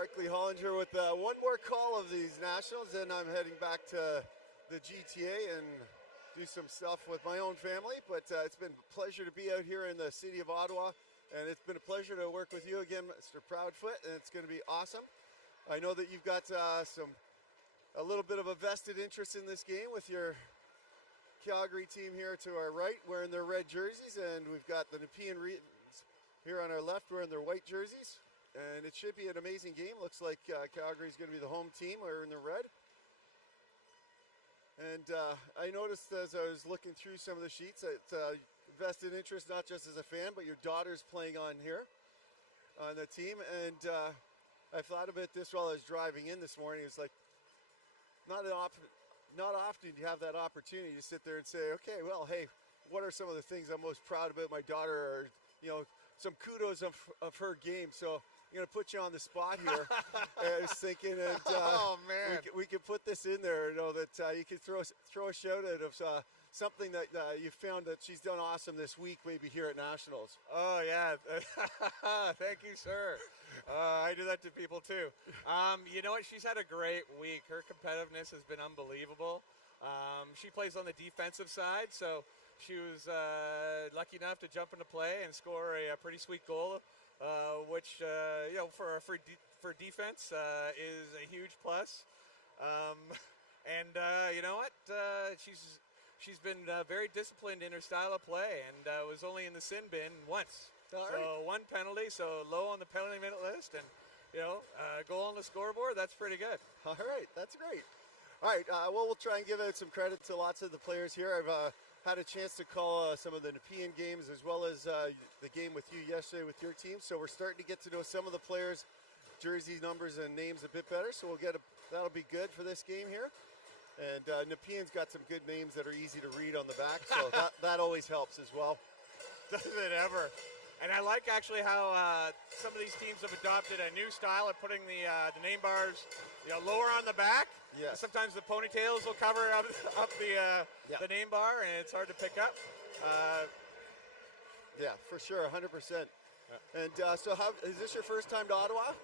Barkley Hollinger with one more call of these nationals, and I'm heading back to the GTA and do some stuff with my own family. But it's been a pleasure to be out here in the city of Ottawa, and it's been a pleasure to work with you again, Mr. Proudfoot, and it's going to be awesome. I know that you've got a little bit of a vested interest in this game with your Calgary team here to our right wearing their red jerseys, and we've got the Nepean here on our left wearing their white jerseys. And it should be an amazing game. Looks like Calgary's going to be the home team. We're in the red. And I noticed as I was looking through some of the sheets that vested interest, not just as a fan, but your daughter's playing on here on the team. And I thought about this while I was driving in this morning. It's like not often you have that opportunity to sit there and say, okay, well, hey, what are some of the things I'm most proud about my daughter, or, you know, some kudos of her game. So I'm going to put you on the spot here. I was thinking, and oh, man. we could put this in there, you know, that you could throw a shout out of something that you found that she's done awesome this week, maybe here at Nationals. Oh, yeah. Thank you, sir. I do that to people, too. You know what? She's had a great week. Her competitiveness has been unbelievable. She plays on the defensive side, so she was lucky enough to jump into play and score a pretty sweet goal, which, you know, for defense is a huge plus. And you know what? She's been very disciplined in her style of play, and was only in the sin bin once. So one penalty, so low on the penalty minute list, and, you know, goal on the scoreboard, that's pretty good. All right, that's great. All right, well, we'll try and give out some credit to lots of the players here. I've had a chance to call some of the Nepean games as well as the game with you yesterday with your team. So we're starting to get to know some of the players' jerseys, numbers, and names a bit better. So that'll be good for this game here. And Nepean's got some good names that are easy to read on the back, so that always helps as well. Doesn't it ever? And I like actually how some of these teams have adopted a new style of putting the name bars, you know, lower on the back. Yes. Sometimes the ponytails will cover up the name bar, and it's hard to pick up. Yeah, for sure, 100%. Yeah. And so is this your first time to Ottawa?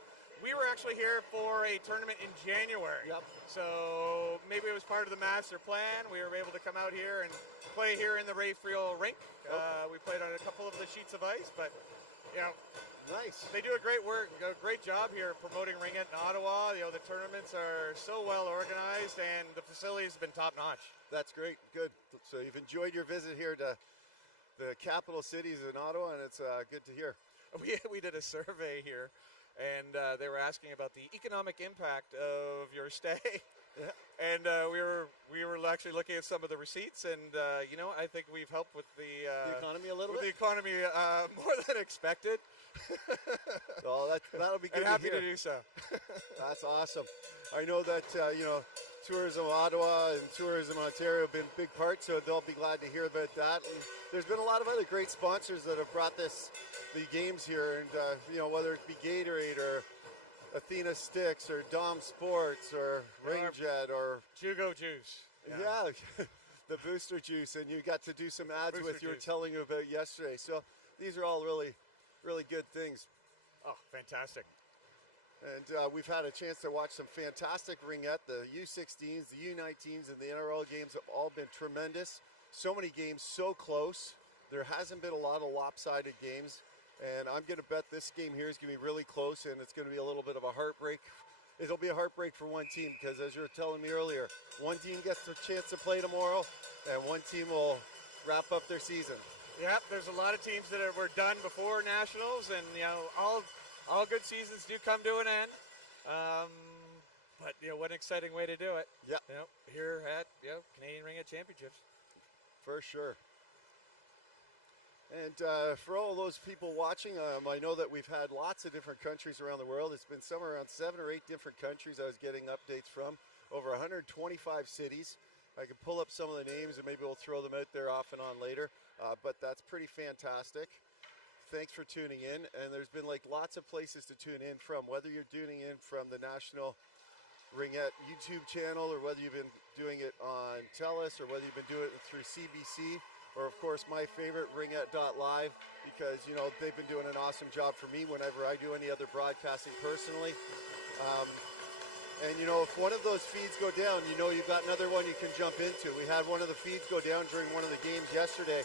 We were actually here for a tournament in January. Yep. So maybe it was part of the master plan. We were able to come out here and play here in the Friel Rink. Okay. We played on a couple of the sheets of ice, but, you know, nice. They do a great job here promoting Ringette in Ottawa. You know, the tournaments are so well organized, and the facilities have been top notch. That's great. Good. So you've enjoyed your visit here to the capital cities in Ottawa, and it's good to hear. We did a survey here, and they were asking about the economic impact of your stay. Yeah. And we were actually looking at some of the receipts, and you know, I think we've helped with the economy a little bit. The economy more than expected. Well, that'll be good. And happy to do so. That's awesome. I know that you know, Tourism Ottawa and Tourism Ontario have been big parts, so they'll be glad to hear about that. And there's been a lot of other great sponsors that have brought the games here, and you know, whether it be Gatorade or Athena Sticks or Dom Sports or Ringjet or Jugo Juice. Yeah, the booster juice, and you got to do some ads with you were telling you about yesterday. So these are all really, really good things. Oh, fantastic. And we've had a chance to watch some fantastic ringette. The U16s, the U19s, and the NRL games have all been tremendous. So many games so close. There hasn't been a lot of lopsided games. And I'm going to bet this game here is going to be really close, and it's going to be a little bit of a heartbreak. It'll be a heartbreak for one team because, as you were telling me earlier, one team gets a chance to play tomorrow, and one team will wrap up their season. Yep, there's a lot of teams that were done before Nationals, and, you know, all good seasons do come to an end. But, you know, what an exciting way to do it. Yeah. You know, here at, you know, Canadian Ringette Championships. For sure. And for all those people watching, I know that we've had lots of different countries around the world. It's been somewhere around 7 or 8 different countries I was getting updates from, over 125 cities. I can pull up some of the names and maybe we'll throw them out there off and on later. But that's pretty fantastic. Thanks for tuning in. And there's been like lots of places to tune in from, whether you're tuning in from the National Ringette YouTube channel or whether you've been doing it on TELUS or whether you've been doing it through CBC. Or, of course, my favorite, Ringette.live, because, you know, they've been doing an awesome job for me whenever I do any other broadcasting personally. And, you know, if one of those feeds go down, you know you've got another one you can jump into. We had one of the feeds go down during one of the games yesterday,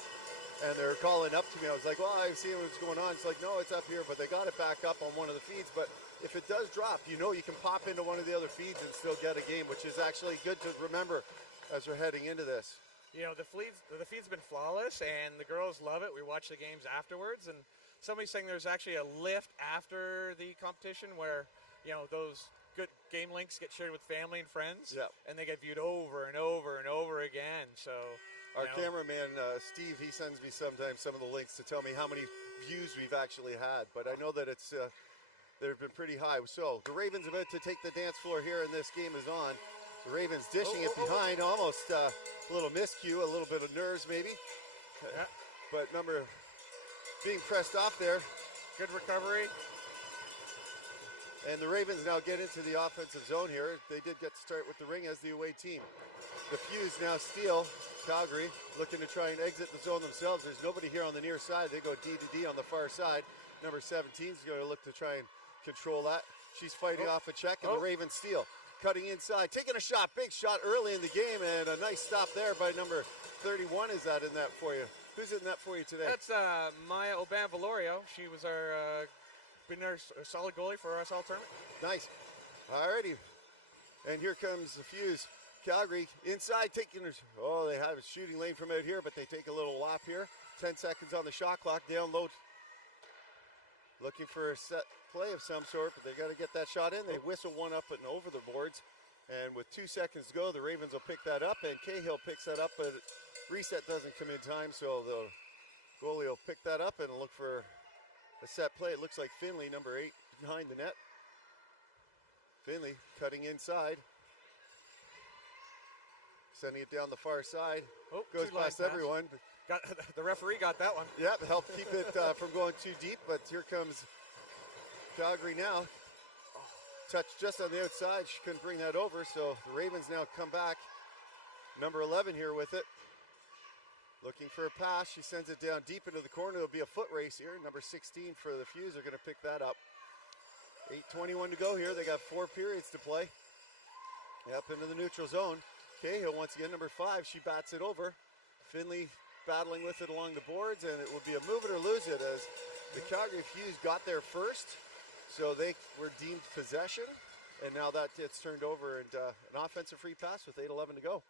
and they were calling up to me. I was like, well, I've seen what's going on. It's like, no, it's up here, but they got it back up on one of the feeds. But if it does drop, you know you can pop into one of the other feeds and still get a game, which is actually good to remember as we're heading into this. You know, the feed's been flawless, and the girls love it. We watch the games afterwards, and somebody's saying there's actually a lift after the competition where, you know, those good game links get shared with family and friends, and they get viewed over and over and over again. So our cameraman Steve, he sends me sometimes some of the links to tell me how many views we've actually had, but I know that it's they've been pretty high. So the Ravens about to take the dance floor here, and this game is on. The Ravens dishing it behind, almost a little miscue, a little bit of nerves maybe, but number being pressed off there. Good recovery. And the Ravens now get into the offensive zone here. They did get to start with the ring as the away team. The FUZE now steal. Calgary looking to try and exit the zone themselves. There's nobody here on the near side. They go D to D on the far side. Number 17 is going to look to try and control that. She's fighting off a check, and the Ravens steal. Cutting inside, taking a shot, big shot early in the game, and a nice stop there by number 31. Is that in that for you? Who's in that for you today? That's Maya Oban-Valorio. She was our been our solid goalie for us all tournament. Nice. Alrighty. And here comes the FUZE. Calgary inside taking they have a shooting lane from out here, but they take a little lap here. 10 seconds on the shot clock. Down low. Looking for a set play of some sort, but they got to get that shot in. They whistle one up and over the boards. And with 2 seconds to go, the Ravens will pick that up, and Cahill picks that up, but reset doesn't come in time, so the goalie will pick that up and look for a set play. It looks like Finley, number 8, behind the net. Finley cutting inside. Sending it down the far side. Goes past everyone. The referee got that one. Yep, helped keep it from going too deep, but here comes Calgary now. Touched just on the outside. She couldn't bring that over, so the Ravens now come back. Number 11 here with it. Looking for a pass. She sends it down deep into the corner. There'll be a foot race here. Number 16 for the FUZE are going to pick that up. 8:21 to go here. They got 4 periods to play. Up into the neutral zone. Cahill once again, number 5. She bats it over. Finley battling with it along the boards, and it will be a move it or lose it as the Calgary FUZE got there first. So they were deemed possession, and now that gets turned over, and an offensive free pass with 8:11 to go.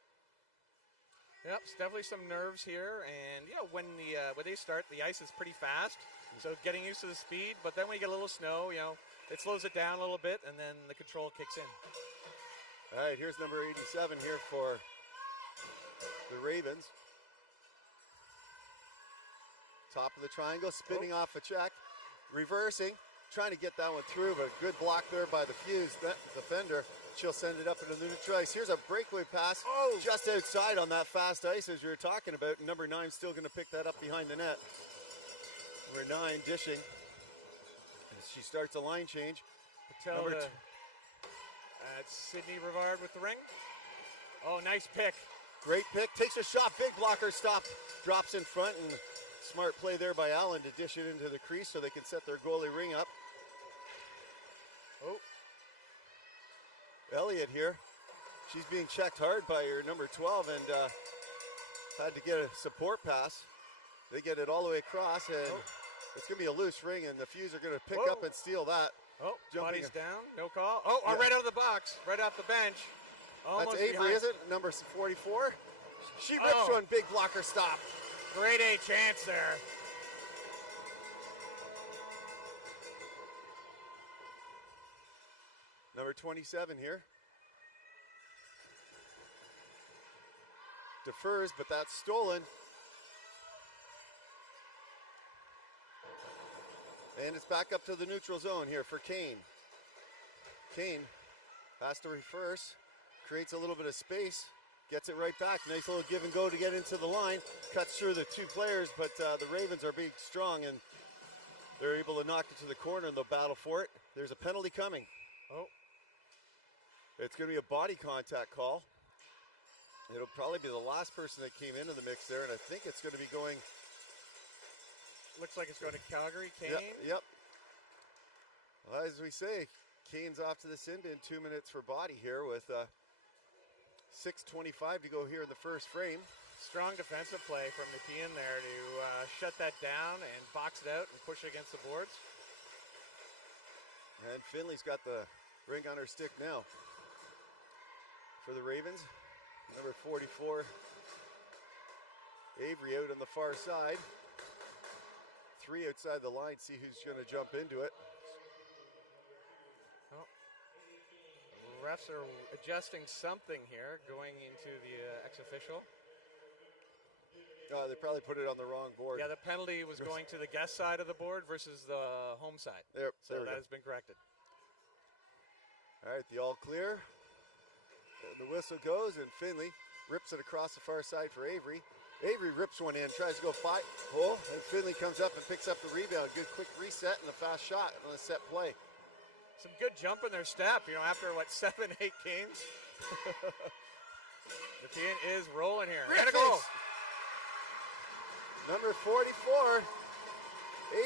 Yep, it's definitely some nerves here, and when they start, the ice is pretty fast, so getting used to the speed. But then when you get a little snow, it slows it down a little bit, and then the control kicks in. All right, here's number 87 here for the Ravens. Top of the triangle, spinning off a check, reversing, trying to get that one through, but a good block there by the FUZE defender. She'll send it up into the neutral ice. Here's a breakaway pass just outside on that fast ice as you were talking about. Number 9 still going to pick that up behind the net. Number 9 dishing. As she starts a line change. That's Sydney Rivard with the ring. Oh, nice pick. Great pick. Takes a shot. Big blocker stop. Drops in front, and smart play there by Allen to dish it into the crease so they can set their goalie ring up. Elliott here. She's being checked hard by her number 12 and had to get a support pass. They get it all the way across, and it's going to be a loose ring, and the FUZE are going to pick up and steal that. Body's down, no call. Right out of the box, right off the bench. Almost that's Avery, is it? Number 44. She rips one, big blocker stop. Grade A chance there. Number 27 here. Defers, but that's stolen. And it's back up to the neutral zone here for Kane. Kane has to reverse, creates a little bit of space, gets it right back. Nice little give and go to get into the line. Cuts through the 2 players, but the Ravens are being strong, and they're able to knock it to the corner, and they'll battle for it. There's a penalty coming. It's going to be a body contact call. It'll probably be the last person that came into the mix there, and I think it's going to be going... Looks like it's going to Calgary. Kane? Yep. Well, as we say, Lachaine's off to the sin bin, 2 minutes for body here with 6:25 to go here in the first frame. Strong defensive play from Nepean there to shut that down and box it out and push it against the boards. And Finley's got the ring on her stick now for the Ravens. Number 44, Avery out on the far side. 3 outside the line, see who's going to jump into it. Well, refs are adjusting something here going into the ex-official. They probably put it on the wrong board. Yeah, the penalty was going to the guest side of the board versus the home side. There that has been corrected. All right, the all clear. And the whistle goes, and Finley rips it across the far side for Avery. Avery rips one in, tries to go 5. Oh, and Finley comes up and picks up the rebound. Good quick reset and a fast shot on a set play. Some good jump in their step, after, 7, 8 games. Nepean is rolling here. And a goal. Number 44,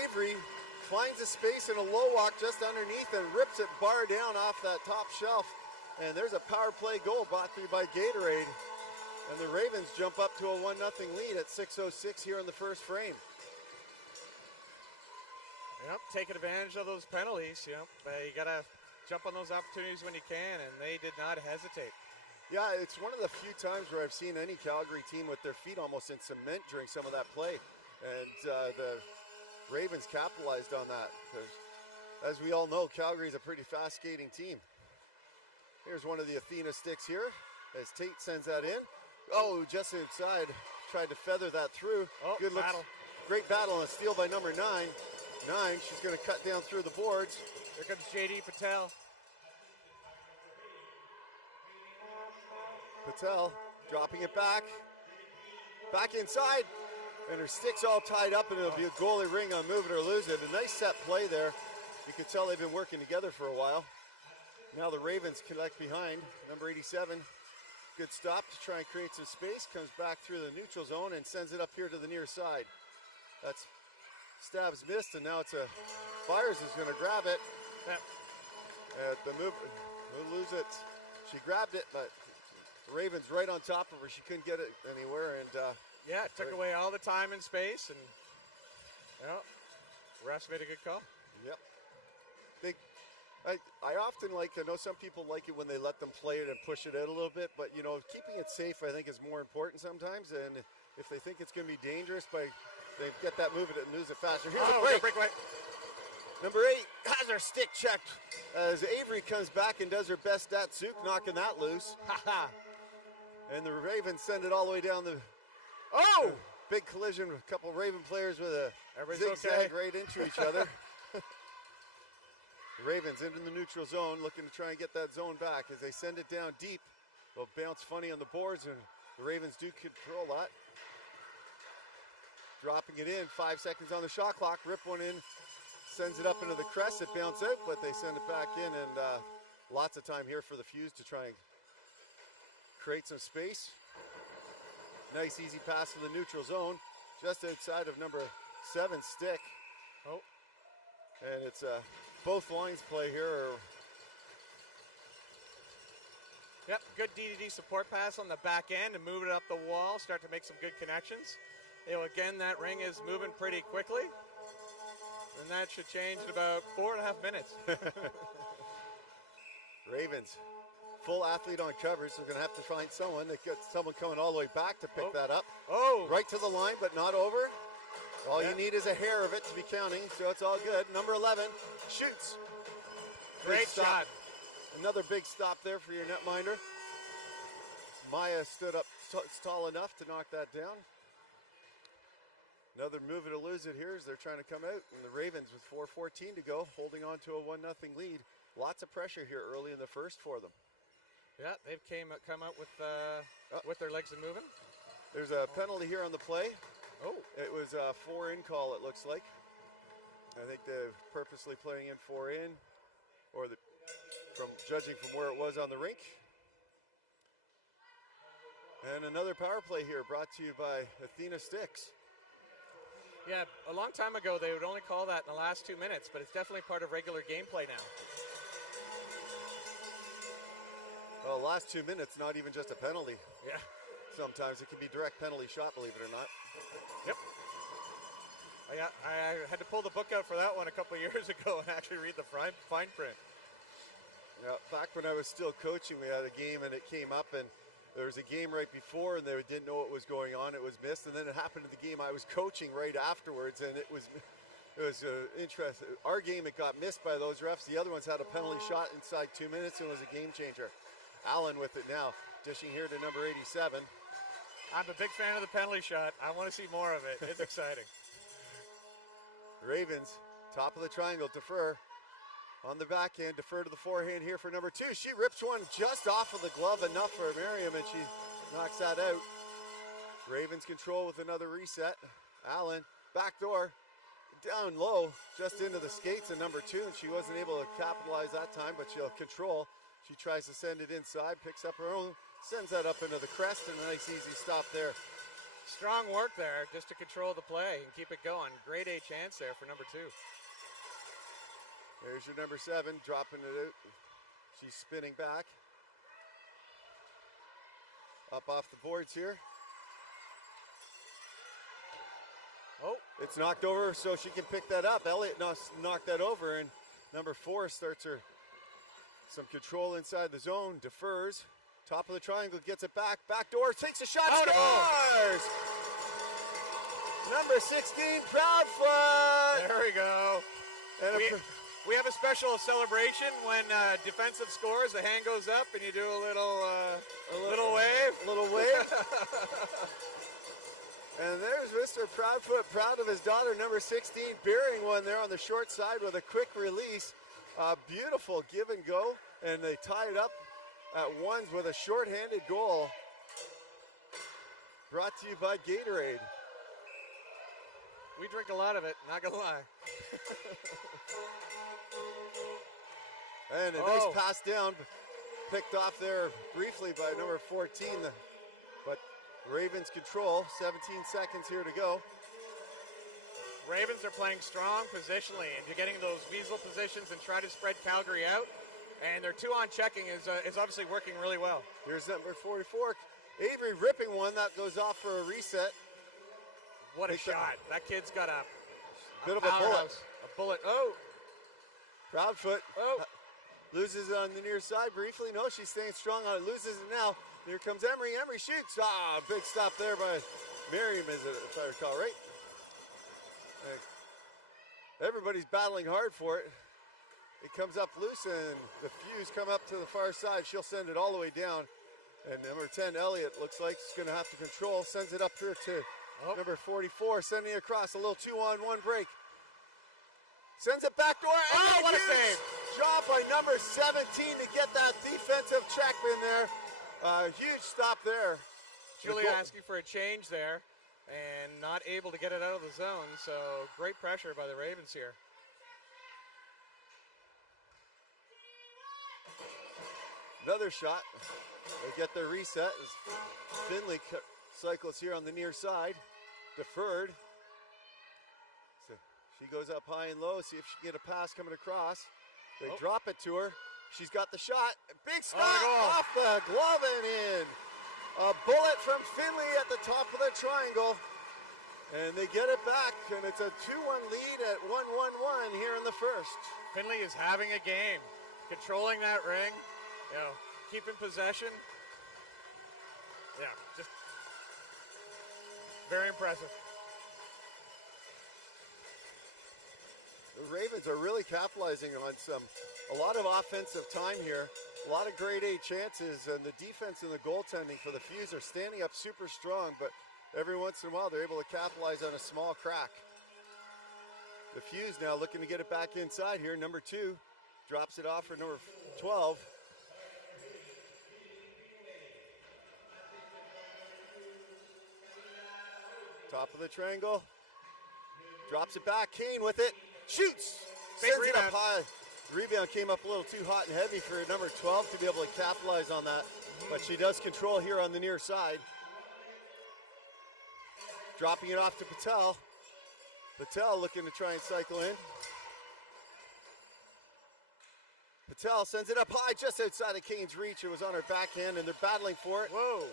Avery finds a space in a low walk just underneath and rips it bar down off that top shelf. And there's a power play goal brought through by Gatorade. And the Ravens jump up to a 1-0 lead at 6:06 here in the first frame. Yep, taking advantage of those penalties. You got to jump on those opportunities when you can, and they did not hesitate. Yeah, it's one of the few times where I've seen any Calgary team with their feet almost in cement during some of that play. And the Ravens capitalized on that. As we all know, Calgary's a pretty fast skating team. Here's one of the Athena sticks here as Tate sends that in. Oh, just inside. Tried to feather that through. Oh, good battle. Great battle and a steal by number 9. 9, she's going to cut down through the boards. Here comes J.D. Patel. Patel dropping it back inside, and her stick's all tied up, and it'll be a goalie ring on move it or lose it. A nice set play there. You could tell they've been working together for a while. Now the Ravens collect behind. Number 87, good stop to try and create some space, comes back through the neutral zone and sends it up here to the near side. That's stabs missed, and now it's a Byers is going to grab it. Yep. The move, we'll lose it. She grabbed it, but the Ravens right on top of her. She couldn't get it anywhere, and it took away all the time and space, and refs made a good call. Yep. I often I know some people like it when they let them play it and push it out a little bit, but keeping it safe I think is more important sometimes. And if they think it's going to be dangerous, they get that move it and lose it faster. Here's a breakaway. Number 8 has her stick checked as Avery comes back and does her best at Zook, knocking that loose. And the Ravens send it all the way down the big collision with a couple Raven players with a zigzag right into each other. The Ravens into the neutral zone, looking to try and get that zone back. As they send it down deep, they'll bounce funny on the boards, and the Ravens do control that. Dropping it in, 5 seconds on the shot clock, rip one in, sends it up into the crest, it bounces out, but they send it back in, and lots of time here for the Fuse to try and create some space. Nice easy pass to the neutral zone, just outside of number 7 stick. And it's both lines play here. Yep, good DDD support pass on the back end and move it up the wall, start to make some good connections. Again, that ring is moving pretty quickly, and that should change in about 4.5 minutes. Ravens, full athlete on coverage, so they're going to have to find someone. They get someone coming all the way back to pick that up. Right to the line, but not over. All you need is a hair of it to be counting, so it's all good. Number 11 shoots. Great shot. Another big stop there for your netminder. Maya stood up tall enough to knock that down. Another move it or lose it here as they're trying to come out. And the Ravens with 4:14 to go, holding on to a 1-0 lead. Lots of pressure here early in the first for them. Yeah, they've come out with their legs and moving. There's a penalty here on the play. It was a 4-in call, it looks like. I think they're purposely playing in 4-in, or from judging from where it was on the rink. And another power play here brought to you by Athena Sticks. Yeah, a long time ago they would only call that in the last 2 minutes, but it's definitely part of regular gameplay now. Well, last 2 minutes, not even just a penalty. Yeah. Sometimes it can be direct penalty shot, believe it or not. Yep. I had to pull the book out for that one a couple years ago and actually read the fine print. Yeah, back when I was still coaching, we had a game and it came up, and there was a game right before and they didn't know what was going on. It was missed, and then it happened in the game I was coaching right afterwards, and it was interesting. Our game, it got missed by those refs. The other ones had a penalty shot inside 2 minutes and was a game changer. Allen with it now, dishing here to number 87. I'm a big fan of the penalty shot. I want to see more of it. It's exciting. Ravens, top of the triangle, defer. On the backhand, defer to the forehand here for number 2. She rips one just off of the glove, enough for Miriam, and she knocks that out. Ravens control with another reset. Allen, back door, down low, just into the skates of number 2, and she wasn't able to capitalize that time, but she'll control. She tries to send it inside, picks up her own, sends that up into the crest, and a nice easy stop there. Strong work there just to control the play and keep it going. Grade A chance there for number 2. There's your number 7, dropping it out. She's spinning back. Up off the boards here. Oh. It's knocked over, so she can pick that up. Elliott knocked that over, and number 4 starts her some control inside the zone, defers. Top of the triangle, gets it back. Back door, takes a shot, scores! Number 16, Proudfoot! There we go. And we have a special celebration when defensive scores. The hand goes up and you do a little wave. A little wave. And there's Mr. Proudfoot, proud of his daughter, number 16, burying one there on the short side with a quick release. Beautiful give and go, and they tie it up at ones with a short-handed goal. Brought to you by Gatorade. We drink a lot of it, not gonna lie. And a nice pass down, picked off there briefly by number 14, but Ravens control, 17 seconds here to go. Ravens are playing strong positionally, and you're getting those weasel positions and try to spread Calgary out. And their 2-on checking is obviously working really well. Here's number 44, Avery ripping one that goes off for a reset. What a shot! That kid's got a bit of a bullet. A bullet. Oh, Proudfoot. Oh. Loses it on the near side briefly. No, she's staying strong on it. Loses it now. Here comes Emery. Emery shoots. Big stop there by Miriam, is it, if I recall right? Everybody's battling hard for it. It comes up loose, and the Fuse come up to the far side. She'll send it all the way down. And number 10, Elliott, looks like she's going to have to control. Sends it up here to number 44, sending it across. A little 2-on-1 break. Sends it back door. Oh, what a save! Job by number 17 to get that defensive check in there. Huge stop there. Julia asking for a change there and not able to get it out of the zone. So great pressure by the Ravens here. Another shot. They get their reset as Finley cycles here on the near side. Deferred. So she goes up high and low, see if she can get a pass coming across. They drop it to her. She's got the shot. Big stop off the glove and in. A bullet from Finley at the top of the triangle. And they get it back, and it's a 2-1 lead at 1-1-1 here in the first. Finley is having a game, controlling that ring, keeping possession. Yeah, just very impressive. The Ravens are really capitalizing on a lot of offensive time here, a lot of grade A chances, and the defense and the goaltending for the Fuse are standing up super strong, but every once in a while they're able to capitalize on a small crack. The Fuse now looking to get it back inside here. Number 2 drops it off for number 12. Top of the triangle, drops it back. Kane with it, shoots, sends it up high. The rebound came up a little too hot and heavy for number 12 to be able to capitalize on that, but she does control here on the near side. Dropping it off to Patel. Patel looking to try and cycle in. Patel sends it up high just outside of Kane's reach. It was on her backhand, and they're battling for it. Whoa.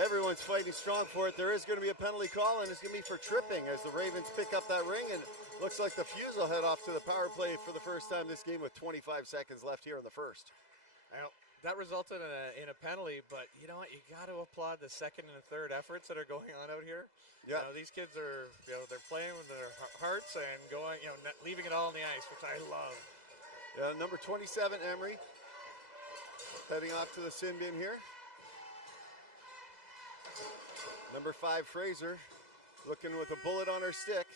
Everyone's fighting strong for it. There is going to be a penalty call, and it's going to be for tripping as the Ravens pick up that ring, and looks like the FUZE will head off to the power play for the first time this game with 25 seconds left here in the first. Well, that resulted in a penalty, but you know what? You got to applaud the second and third efforts that are going on out here. Yeah. You know, these kids are, they're playing with their hearts and going, leaving it all on the ice, which I love. Yeah, number 27, Emery, heading off to the sin bin here. Number 5, Fraser, looking with a bullet on her stick.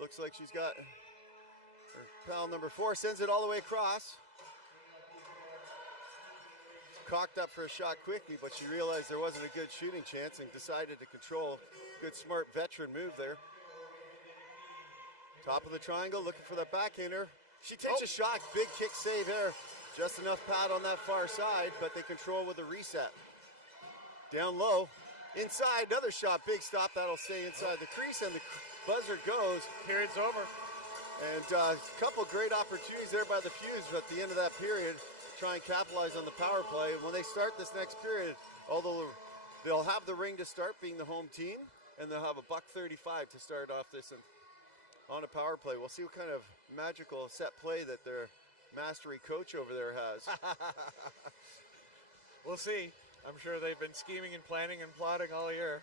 Looks like she's got her pal number 4, sends it all the way across. Cocked up for a shot quickly, but she realized there wasn't a good shooting chance and decided to control. Good, smart veteran move there. Top of the triangle, looking for that backhander. She takes a shot, big kick save there. Just enough pad on that far side, but they control with a reset. Down low, inside, another shot, big stop. That'll stay inside the crease, and the buzzer goes. Period's over. And a couple great opportunities there by the FUZE at the end of that period. Try and capitalize on the power play. When they start this next period, although they'll have the ring to start, being the home team, and they'll have a $1.35 to start off this on a power play. We'll see what kind of magical set play that their mastery coach over there has. We'll see. I'm sure they've been scheming and planning and plotting all year.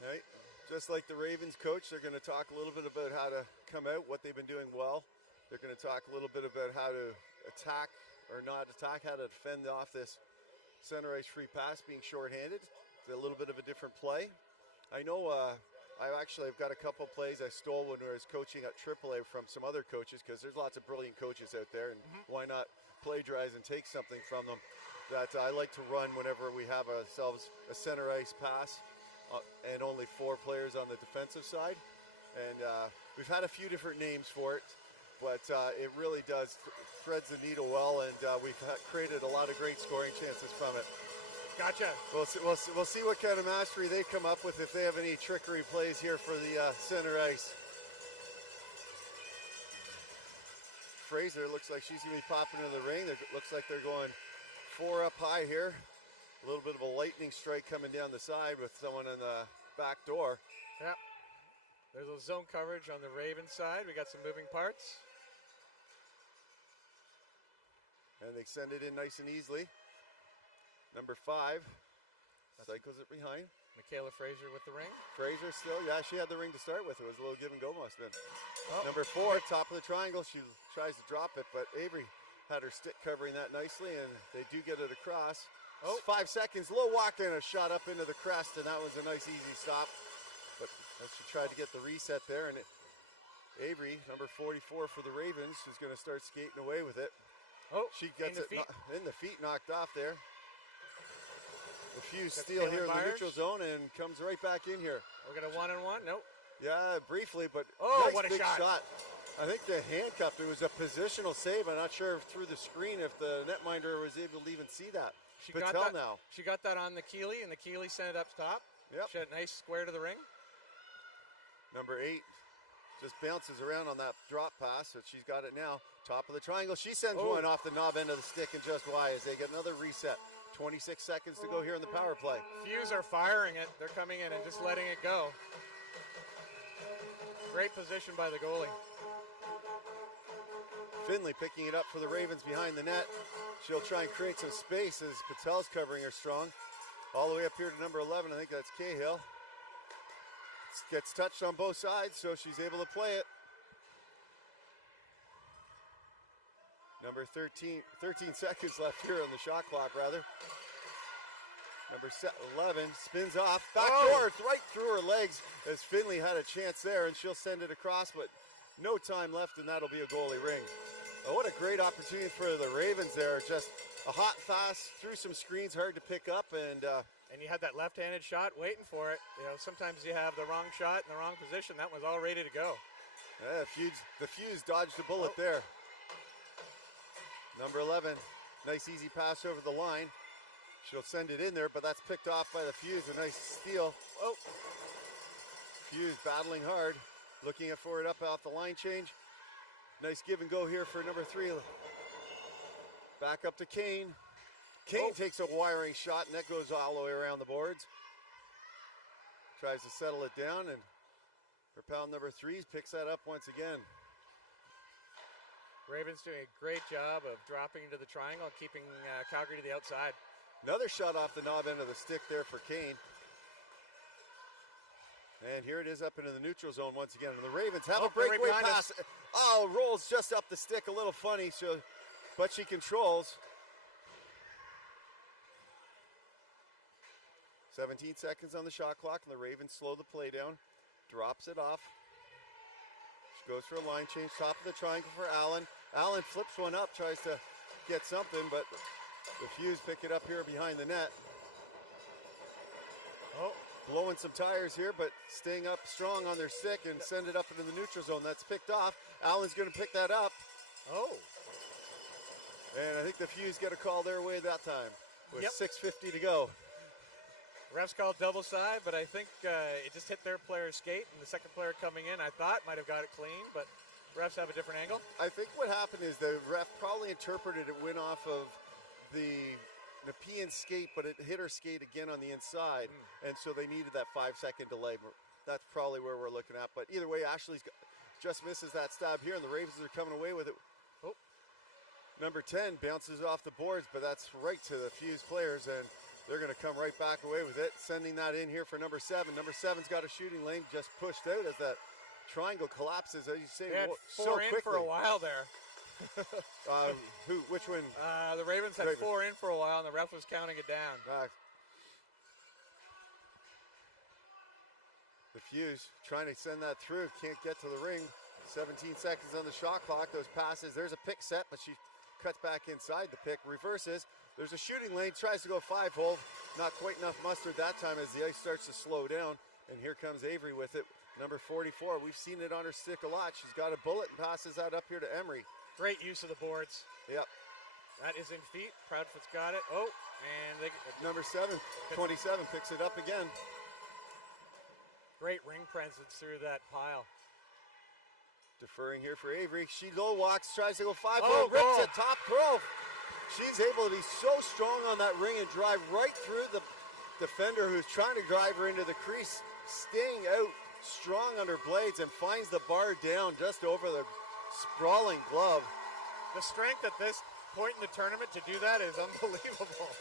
Right. Just like the Ravens coach, they're going to talk a little bit about how to come out, what they've been doing well. They're going to talk a little bit about how to attack or not attack, how to defend off this center ice free pass being shorthanded. It's a little bit of a different play. I know I've got a couple plays I stole when I was coaching at AAA from some other coaches, because there's lots of brilliant coaches out there, and why not plagiarize and take something from them that I like to run whenever we have ourselves a center ice pass and only 4 players on the defensive side. And we've had a few different names for it, but it really does threads the needle well, and we've created a lot of great scoring chances from it. Gotcha. We'll see what kind of mastery they come up with, if they have any trickery plays here for the center ice. Fraser looks like she's going to be popping into the ring. Looks like they're going 4 up high here. A little bit of a lightning strike coming down the side with someone in the back door. Yep. There's a zone coverage on the Ravens side. We got some moving parts. And they send it in nice and easily. Number 5 cycles it behind. Michaela Fraser with the ring. Fraser still, yeah, she had the ring to start with. It was a little give and go, must have been. Oh. Number 4, top of the triangle. She tries to drop it, but Avery had her stick covering that nicely, and they do get it across. 5 seconds, low walk and a shot up into the crest, and that was a nice easy stop. But she tried to get the reset there, and Avery, number 44 for the Ravens, is going to start skating away with it. She gets it in the feet, knocked off there. The FUZE steal here in the neutral zone and comes right back in here. We're going to 1-on-1? Nope. Yeah, briefly, but nice what a big shot. I think the handcuff, it was a positional save. I'm not sure if through the screen if the netminder was able to even see that. She got that on the Keeley, and the Keeley sent it up top. Yep. She had a nice square to the ring. Number 8 just bounces around on that drop pass, but she's got it now. Top of the triangle. She sends one off the knob end of the stick and just wide as they get another reset. 26 seconds to go here in the power play. FUZE are firing it. They're coming in and just letting it go. Great position by the goalie. Finley picking it up for the Ravens behind the net. She'll try and create some space as Patel's covering her strong. All the way up here to number 11, I think that's Cahill. Gets touched on both sides, so she's able to play it. Number 13 seconds left here on the shot clock, rather. Number 11 spins off, backdoor, right through her legs as Finley had a chance there, and she'll send it across, but no time left, and that'll be a goalie ring. Oh, what a great opportunity for the Ravens there. Just a hot pass through some screens, hard to pick up, and you had that left-handed shot waiting for it. You know, sometimes you have the wrong shot in the wrong position. That was all ready to go. Yeah, the FUZE dodged a bullet there. Number 11, nice easy pass over the line. She'll send it in there, but that's picked off by the FUZE. A nice steal. FUZE battling hard, looking for it up off the line change. Nice give and go here for number 3, Back up to Kane. Kane takes a wiring shot, and that goes all the way around the boards. Tries to settle it down, and propel number 3 picks that up once again. Ravens doing a great job of dropping into the triangle, keeping Calgary to the outside. Another shot off the knob end of the stick there for Kane. And here it is up into the neutral zone once again. And the Ravens have a breakaway pass. Oh, rolls just up the stick a little funny, but she controls. 17 seconds on the shot clock, and the Ravens slow the play down. Drops it off. She goes for a line change, top of the triangle for Allen. Allen flips one up, tries to get something, but the Fuse pick it up here behind the net. Oh, blowing some tires here, but staying up strong on their stick and send it up into the neutral zone. That's picked off. Allen's going to pick that up. Oh. And I think the Fuse get a call their way that time with Yep. 6:50 to go. Refs called double side, but I think it just hit their player's skate, and the second player coming in, I thought, might have got it clean, but refs have a different angle. I think what happened is the ref probably interpreted it went off of the Nepean skate, but it hit her skate again on the inside, and so they needed that 5-second delay. That's probably where we're looking at, but either way, Ashley's just misses that stab here, and the Ravens are coming away with it. Oh. Number 10 bounces off the boards, but that's right to the Fuse players, and they're going to come right back away with it, sending that in here for number 7. Number 7's got a shooting lane, just pushed out as that triangle collapses, as you say, They had so 4 in quickly. for a while there. Which one? The Ravens had 4 in for a while, and the ref was counting it down. The Fuse trying to send that through, can't get to the ring. 17 seconds on the shot clock. Those passes, there's a pick set, but she cuts back inside the pick, reverses. There's a shooting lane, tries to go 5-hole. Not quite enough mustard that time as the ice starts to slow down. And here comes Avery with it, number 44. We've seen it on her stick a lot. She's got a bullet and passes that up here to Emery. Great use of the boards. Yep. That is in feet. Proudfoot's got it. Oh, and number 27 picks it up again. Great ring presence through that pile. Deferring here for Avery. She low walks, tries to go 5-hole, Oh, rips goal. it, top curl. She's able to be so strong on that ring and drive right through the defender who's trying to drive her into the crease, staying out strong on her blades and finds the bar down just over the sprawling glove. The strength at this point in the tournament to do that is unbelievable.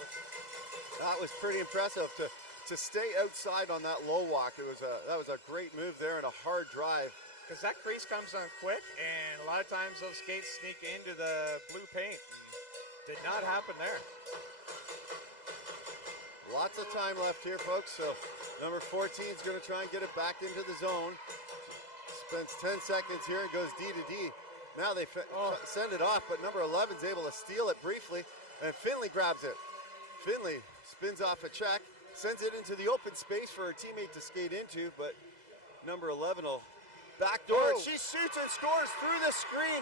That was pretty impressive to stay outside on that low walk. That was a great move there and a hard drive. Because that crease comes on quick, and a lot of times those skates sneak into the blue paint. Did not happen there. Lots of time left here, folks. So number 14 is going to try and get it back into the zone. Spends 10 seconds here and goes D to D. Now they send it off, but number 11 is able to steal it briefly, and Finley grabs it. Finley spins off a check, sends it into the open space for her teammate to skate into, but number 11 will backdoor. Oh. She shoots and scores through the screen.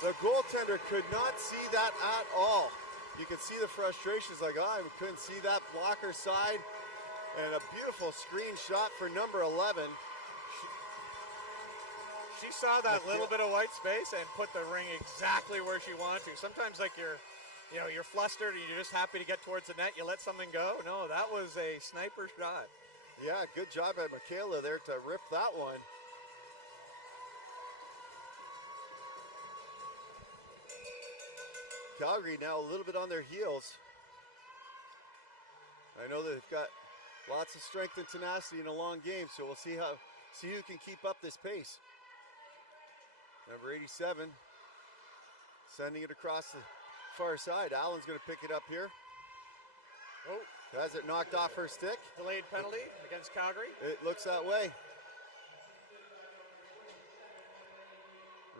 The goaltender could not see that at all. You could see the frustrations, like, I couldn't see that blocker side. And a beautiful screen shot for number 11. She saw that little bit of white space and put the ring exactly where she wanted to. Sometimes, like, you're flustered and you're just happy to get towards the net. You let something go. No, that was a sniper shot. Yeah, good job at Michaela there to rip that one. Calgary now a little bit on their heels. I know they've got lots of strength and tenacity in a long game, so we'll see who can keep up this pace. Number 87, sending it across the far side. Allen's going to pick it up here. Oh, Has it knocked off her stick? delayed penalty against Calgary. It looks that way.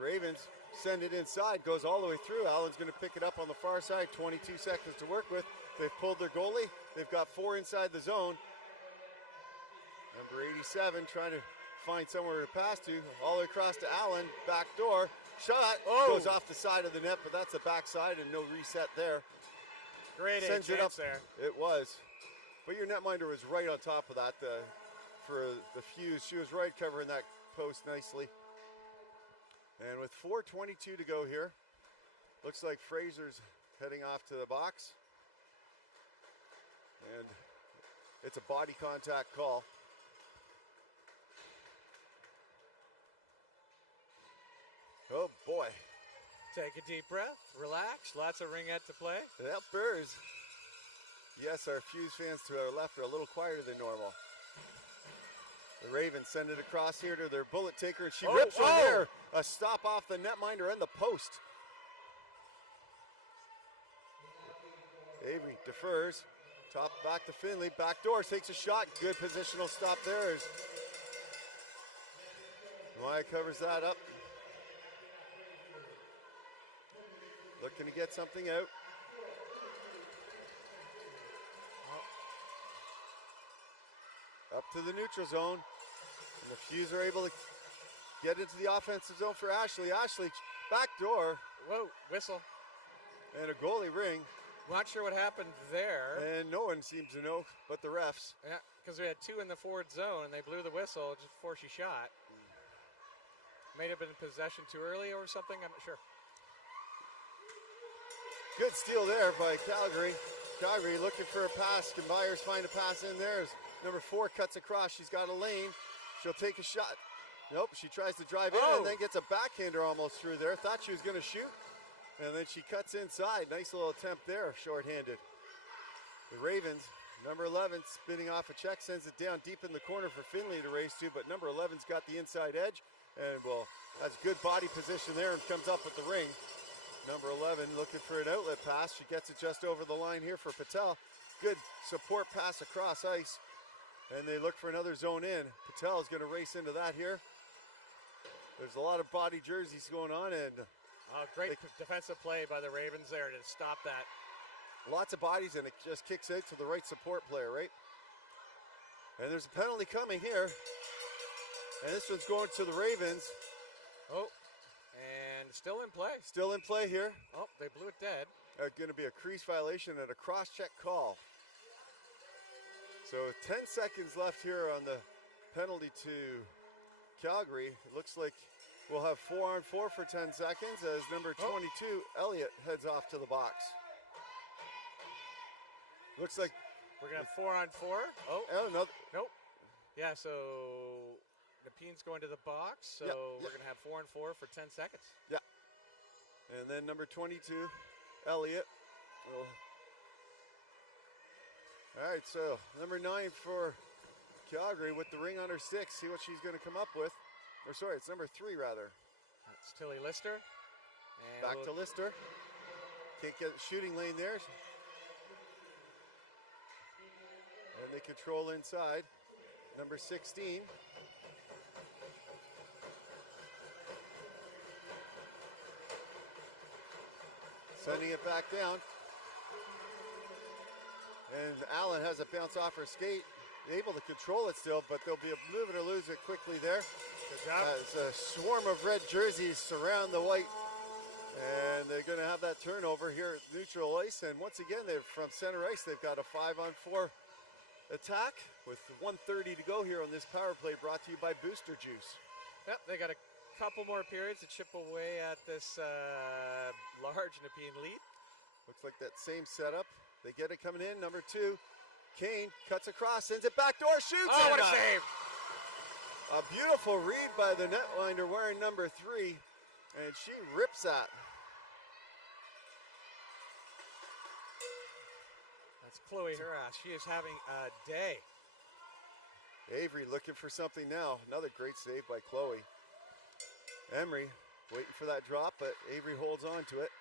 Ravens send it inside, goes all the way through. Allen's going to pick it up on the far side. 22 seconds to work with. They've pulled their goalie. They've got 4 inside the zone. Number 87 trying to find somewhere to pass to. All the way across to Allen. Back door. Shot. Goes off the side of the net, but that's the backside and no reset there. Great Sends it up there. It was. But your netminder was right on top of that for the Fuse. She was right covering that post nicely. And with 4:22 to go here, Looks like Fraser's heading off to the box. And it's a body contact call. Oh boy. Take a deep breath, relax, lots of ringette to play. That Bears. Yes, our Fuse fans to our left are a little quieter than normal. The Ravens send it across here to their bullet taker, and she rips one there. A stop off the netminder and the post. Avery defers. Top back to Finley. Back door, takes a shot. Good positional stop there. Maya covers that up. Looking to get something out. Up to the neutral zone. And the Fuse are able to get into the offensive zone for Ashley. Ashley, back door. Whoa, whistle. And a goalie ring. Not sure what happened there. And no one seems to know but the refs. Yeah, because we had two in the forward zone, and they blew the whistle just before she shot. May have been in possession too early or something, I'm not sure. Good steal there by Calgary. Calgary looking for a pass. Can Byers find a pass in there? As number 4 cuts across. She's got a lane. She'll take a shot. Nope, she tries to drive in and then gets a backhander almost through there. Thought she was going to shoot. And then she cuts inside. Nice little attempt there, shorthanded. The Ravens, number 11, spinning off a check, sends it down deep in the corner for Finley to race to, but number 11's got the inside edge and has good body position there and comes up with the ring. Number 11 looking for an outlet pass. She gets it just over the line here for Patel. Good support pass across ice. And they look for another zone in. Patel is going to race into that here. There's a lot of body jerseys going on, and great defensive play by the Ravens there to stop that. Lots of bodies, and it just kicks out to the right support player, right? And there's a penalty coming here. And this one's going to the Ravens. Oh, and still in play. Still in play here. Oh, they blew it dead. Going to be a crease violation and a cross-check call. So 10 seconds left here on the penalty to Calgary. It looks like we'll have 4-on-4 for 10 seconds as number 22, Elliott, heads off to the box. Looks like we're going to have 4-on-4. Oh, no. Nope. Yeah, so Nepean's going to the box, so we're going to have 4-on-4 for 10 seconds. Yeah. And then number 22, Elliott. All right, so number 9 for Calgary with the ring on her stick. See what she's going to come up with. Or sorry, it's number 3 rather. That's Tilly Lister. And back to Lister. Can't get shooting lane there. And they control inside. Number 16. Sending it back down. And Allen has a bounce off her skate. Able to control it still, but they'll be moving or lose it quickly there. Good job. As a swarm of red jerseys surround the white. And they're going to have that turnover here at neutral ice. And once again, from center ice, they've got a 5-on-4 attack with 1:30 to go here on this power play, brought to you by Booster Juice. Yep, they got a couple more periods to chip away at this large Nepean lead. Looks like that same setup. They get it coming in. Number 2, Kane cuts across, sends it back door, shoots. Oh, what a save! A beautiful read by the netminder wearing number 3, and she rips that. That's Chloe Harass. She is having a day. Avery looking for something now. Another great save by Chloe. Emery waiting for that drop, but Avery holds on to it.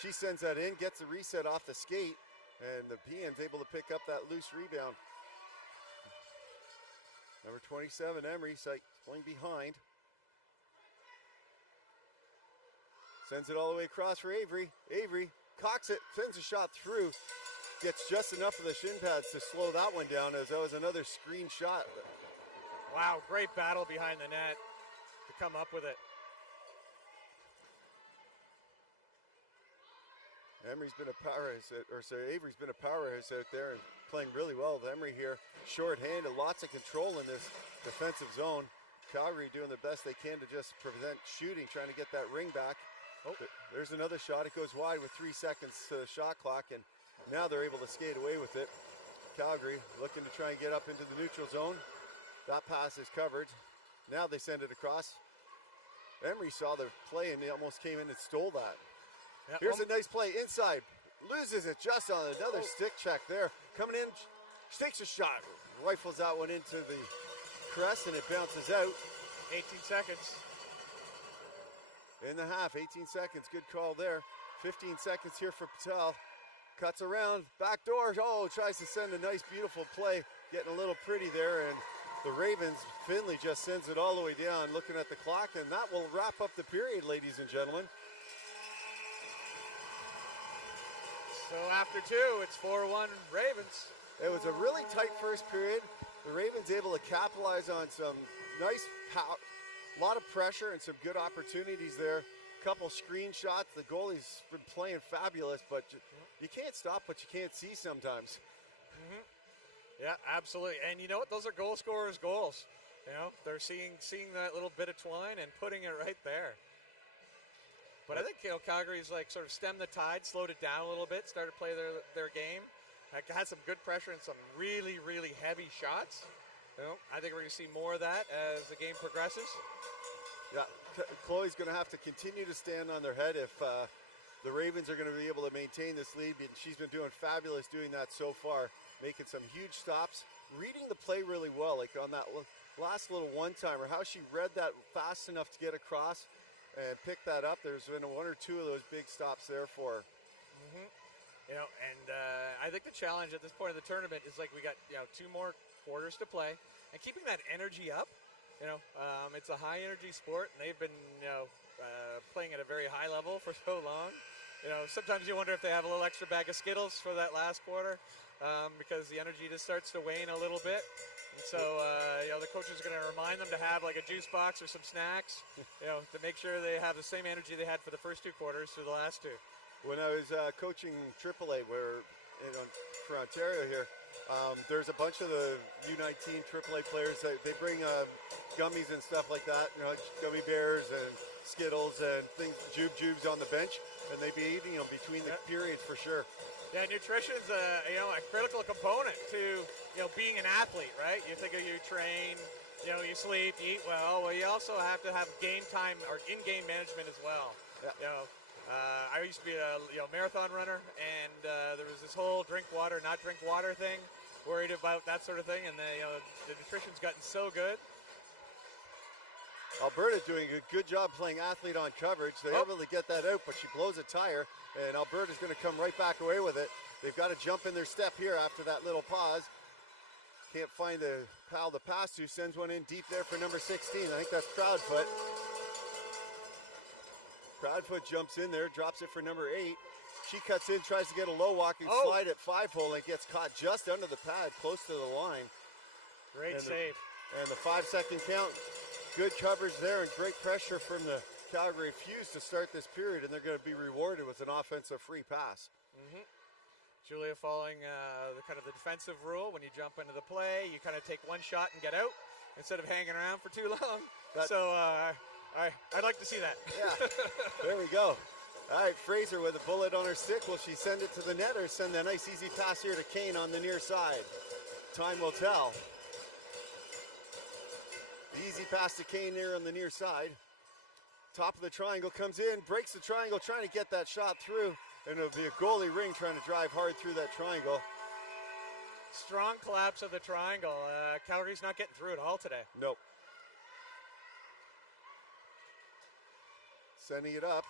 She sends that in, gets the reset off the skate, and the Nepean's able to pick up that loose rebound. Number 27, Emery, going behind. Sends it all the way across for Avery. Avery cocks it, sends a shot through. Gets just enough of the shin pads to slow that one down, as that was another screen shot. Wow, great battle behind the net to come up with it. Avery's been a powerhouse out there and playing really well with Emery here. Short-handed, lots of control in this defensive zone. Calgary doing the best they can to just prevent shooting, trying to get that ring back. Oh. There's another shot. It goes wide with 3 seconds to the shot clock, and now they're able to skate away with it. Calgary looking to try and get up into the neutral zone. That pass is covered. Now they send it across. Emery saw the play and he almost came in and stole that. Yeah, Here's a nice play inside. Loses it just on another stick check there. Coming in, she takes a shot. Rifles that one into the crest and it bounces out. 18 seconds. In the half, 18 seconds. Good call there. 15 seconds here for Patel. Cuts around, back door. Oh, tries to send a nice, beautiful play. Getting a little pretty there. And the Ravens, Finley just sends it all the way down, looking at the clock. And that will wrap up the period, ladies and gentlemen. So after two, it's 4-1 Ravens. It was a really tight first period. The Ravens able to capitalize on some nice a lot of pressure and some good opportunities there. Couple screenshots. The goalie's been playing fabulous, but you can't stop what you can't see sometimes. Mm-hmm. Yeah, absolutely. And you know what? Those are goal scorers' goals. You know, they're seeing that little bit of twine and putting it right there. But I think, you know, Calgary's like sort of stemmed the tide, slowed it down a little bit, started to play their game. Had some good pressure and some really, really heavy shots. You know, I think we're going to see more of that as the game progresses. Yeah, Chloe's going to have to continue to stand on their head if the Ravens are going to be able to maintain this lead. She's been doing fabulous doing that so far, making some huge stops, reading the play really well, like on that last little one-timer, how she read that fast enough to get across and pick that up. There's been one or two of those big stops there for her. Mm-hmm. You know, and I think the challenge at this point of the tournament is like we got, you know, 2 more quarters to play, and keeping that energy up. You know, it's a high-energy sport, and they've been, you know, playing at a very high level for so long. You know, sometimes you wonder if they have a little extra bag of Skittles for that last quarter, because the energy just starts to wane a little bit. And so, you know, the coach is going to remind them to have like a juice box or some snacks, you know, to make sure they have the same energy they had for the first 2 quarters through the last 2. When I was coaching AAA, for Ontario here, there's a bunch of the U19 AAA players that they bring gummies and stuff like that, you know, gummy bears and Skittles and things, jubes on the bench, and they be eating them between the periods for sure. Yeah, nutrition's you know, a critical component to, you know, being an athlete, right? You think of you train, you know, you sleep, you eat well. Well, you also have to have game time or in-game management as well. Yeah. You know, I used to be a marathon runner, and there was this whole drink water, not drink water thing, worried about that sort of thing, and the nutrition's gotten so good. Alberta doing a good job playing athlete on coverage. They're able to get that out, but she blows a tire, and Alberta's going to come right back away with it. They've got to jump in their step here after that little pause. Can't find the pal to pass to, sends one in deep there for number 16. I think that's Proudfoot. Proudfoot jumps in there, drops it for number 8. She cuts in, tries to get a low walking slide at 5-hole, and gets caught just under the pad, close to the line. Great save. And the 5-second count. Good coverage there and great pressure from the Calgary FUZE to start this period, and they're going to be rewarded with an offensive free pass. Mm-hmm. Julia following the kind of the defensive rule. When you jump into the play, you kind of take one shot and get out instead of hanging around for too long. I'd like to see that. Yeah, there we go. All right, Fraser with a bullet on her stick. Will she send it to the net or send a nice easy pass here to Kane on the near side? Time will tell. Easy pass to Kane there on the near side. Top of the triangle comes in, breaks the triangle, trying to get that shot through. And it'll be a goalie Ring trying to drive hard through that triangle. Strong collapse of the triangle. Calgary's not getting through it all today. Nope. Sending it up.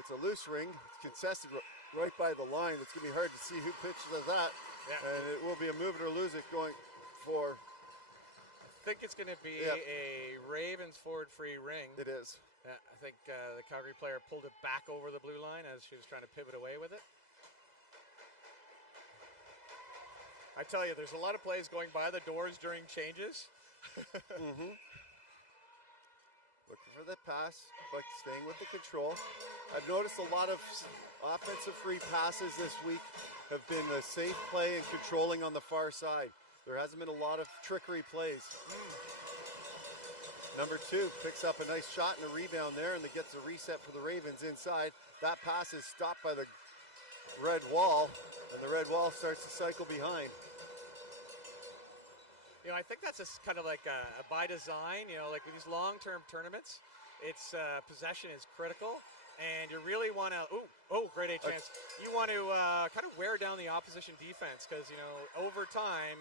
It's a loose Ring. It's contested right by the line. It's going to be hard to see who pitches that. Yeah. And it will be a move it or lose it going for... I think it's going to be a Ravens forward free Ring. It is. Yeah, I think the Calgary player pulled it back over the blue line as she was trying to pivot away with it. I tell you, there's a lot of plays going by the doors during changes. Mm-hmm. Looking for the pass, but staying with the control. I've noticed a lot of offensive free passes this week have been the safe play and controlling on the far side. There hasn't been a lot of trickery plays. Number 2 picks up a nice shot and a rebound there, and it gets a reset for the Ravens inside. That pass is stopped by the red wall, and the red wall starts to cycle behind. You know, I think that's kind of like a by design. You know, like with these long-term tournaments, it's possession is critical, and you really want to. Great A chance. You want to kind of wear down the opposition defense because over time,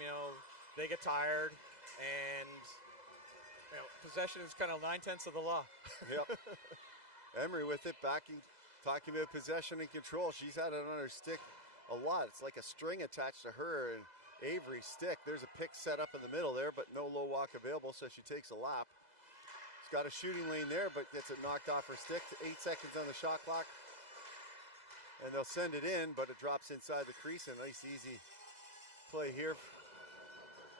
they get tired, and possession is kind of 9/10 of the law. Yep. Emery with it, talking about possession and control. She's had it on her stick a lot. It's like a string attached to her and Avery's stick. There's a pick set up in the middle there, but no low walk available, so she takes a lap. She's got a shooting lane there, but gets it knocked off her stick. 8 seconds on the shot clock. And they'll send it in, but it drops inside the crease. A nice, easy play here.